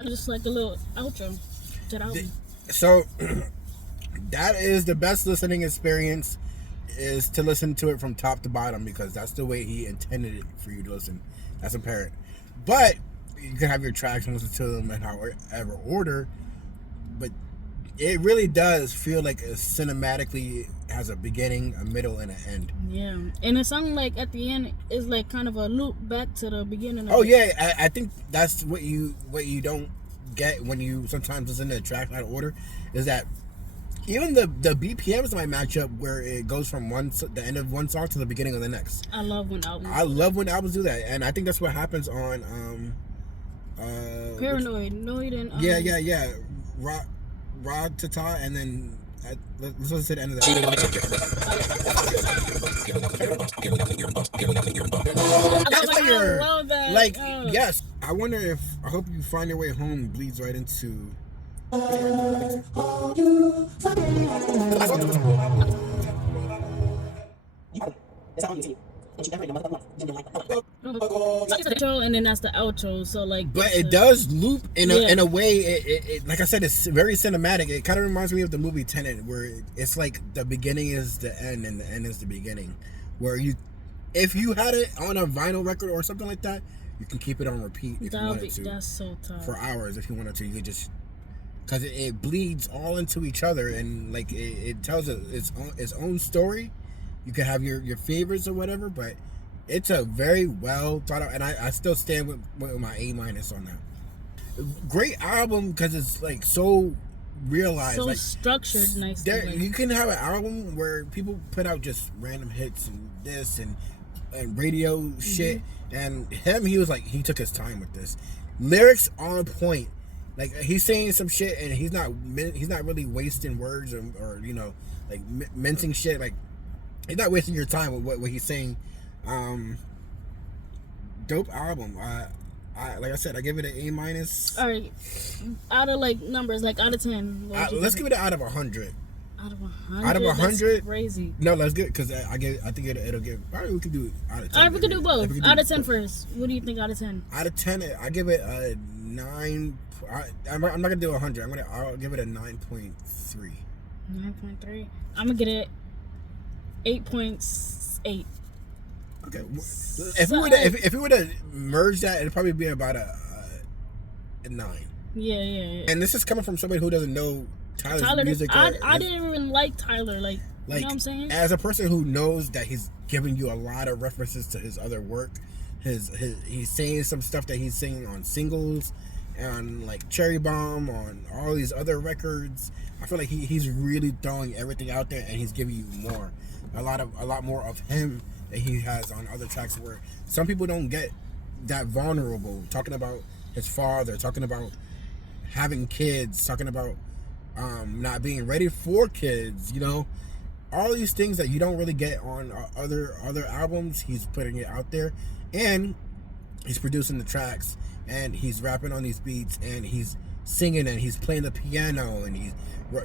Just like a little outro to the album. So that is the best listening experience, is to listen to it from top to bottom, because that's the way he intended it for you to listen. That's apparent. But you can have your tracks and listen to them in however order, but it really does feel like it cinematically has a beginning, a middle, and an end. Yeah, and it sounds like at the end is like kind of a loop back to the beginning. Oh yeah, I think that's what you don't get when you sometimes listen to a track out of order is that even the BPMs might match up where it goes from the end of one song to the beginning of the next. I love when albums. I love when albums do that, and I think that's what happens on Paranoid, Noid, and yeah. Rod Tata, and then let's listen to the end of that. I love that. Like, yes, I wonder if I hope you find your way home bleeds right into. And then that's the outro. So like, but it does loop in a way. It like I said, it's very cinematic. It kind of reminds me of the movie Tenet, where it's like the beginning is the end and the end is the beginning. Where if you had it on a vinyl record or something like that, you can keep it on repeat if you wanted to. That's so tough. For hours, if you wanted to, you could just. Because it bleeds all into each other, and like it tells its own story. You can have your favorites or whatever, but it's a very well thought out, and I still stand with my A- on that. Great album because it's like so realized, so like structured nicely. You can have an album where people put out just random hits and this and radio shit, and he was like, he took his time with this. Lyrics on point. Like, he's saying some shit and he's not really wasting words or you know, like mincing shit. Like, he's not wasting your time with what he's saying. Dope album. Like I said, I give it an A-. All right, out of like numbers, like out of 10. Let's give it an out of 100. Out of 100. Out of 100. That's crazy. No, let's get because I think it'll give. All right, we can do it out of 10. All right, we can do both. Out of 10 first. What do you think out of 10? Out of 10, I give it a 9. I'm not gonna do 100. I'll give it a 9.3. 9.3. I'm gonna get it 8.8. Okay. If we were to merge that, it'd probably be about a 9. Yeah. And this is coming from somebody who doesn't know Tyler's music. I didn't even like Tyler. Like, you know what I'm saying? As a person who knows that he's giving you a lot of references to his other work, he's saying some stuff that he's singing on singles, on like Cherry Bomb, on all these other records. I feel like he's really throwing everything out there, and he's giving you more, a lot more of him that he has on other tracks where some people don't get that vulnerable. Talking about his father, talking about having kids, talking about not being ready for kids, you know, all these things that you don't really get on other albums. He's putting it out there, and he's producing the tracks, and he's rapping on these beats, and he's singing, and he's playing the piano, and he's,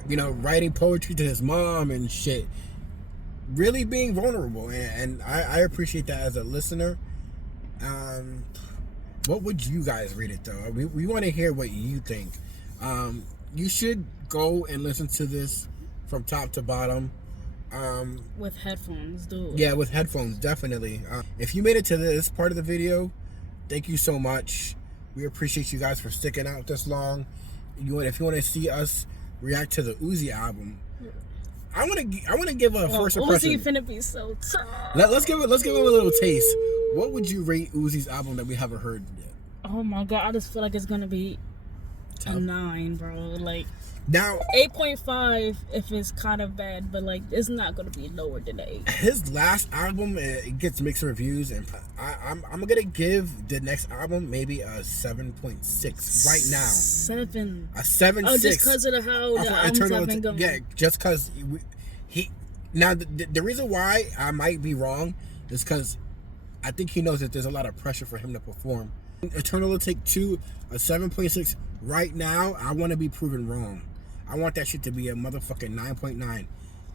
you know, writing poetry to his mom and shit. Really being vulnerable, and I appreciate that as a listener. What would you guys rate it though? We want to hear what you think. You should go and listen to this from top to bottom. With headphones, dude. Yeah, with headphones, definitely. If you made it to this part of the video, thank you so much. We appreciate you guys for sticking out this long. If you want to see us react to the Uzi album, I want to give a first impression. Uzi finna be so tough. Let's give it a little taste. What would you rate Uzi's album that we haven't heard yet? Oh my god, I just feel like it's gonna be a 9, bro. Like, now 8.5 if it's kind of bad, but like it's not gonna be lower than 8. His last album, it gets mixed reviews, and I'm gonna give the next album maybe a 7.6 right now. 7. A 7.6. Oh, just because of how the albums have been going. Yeah, just because he. Now the reason why I might be wrong is because I think he knows that there's a lot of pressure for him to perform. Eternal will take 2, a 7.6 right now. I want to be proven wrong. I want that shit to be a motherfucking 9.9,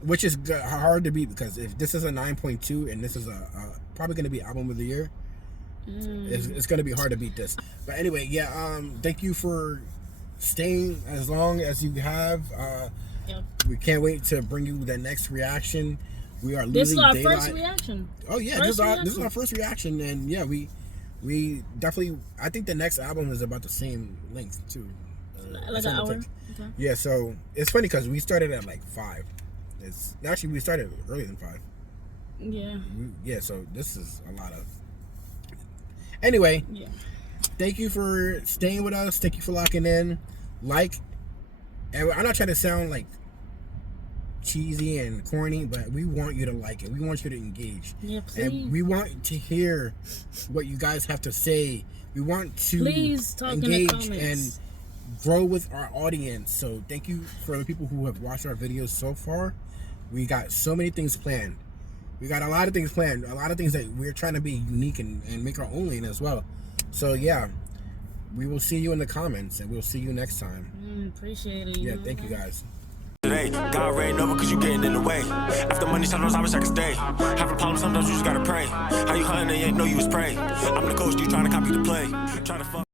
which is hard to beat, because if this is a 9.2 and this is a probably going to be album of the year, it's going to be hard to beat this. But anyway, yeah, thank you for staying as long as you have. Yep. We can't wait to bring you the next reaction. We are losing This is our daylight. first reaction. Oh yeah, this is our first reaction, and yeah, we definitely. I think the next album is about the same length too. Like an hour. Okay. Yeah, so it's funny because we started at like 5. It's actually we started earlier than 5. Yeah. Yeah, so this is a lot of. Anyway. Yeah. thank you for staying with us. Thank you for locking in. And I'm not trying to sound like cheesy and corny, but we want you to like it. We want you to engage. Yeah, please. And we want to hear what you guys have to say. We want to please talk engage in the comments and grow with our audience. So thank you for the people who have watched our videos so far. We got so many things planned. We got a lot of things planned. A lot of things that we're trying to be unique and make our own lane as well. So yeah, we will see you in the comments, and we'll see you next time. Appreciate it. Yeah, thank you guys. Today, God reign over cause you getting in the way. After money, sometimes I wish I could stay. Having problems, sometimes you just gotta pray. How you hunting, they ain't know you was prey. I'm the coach, you trying to copy the play. Try to fuck.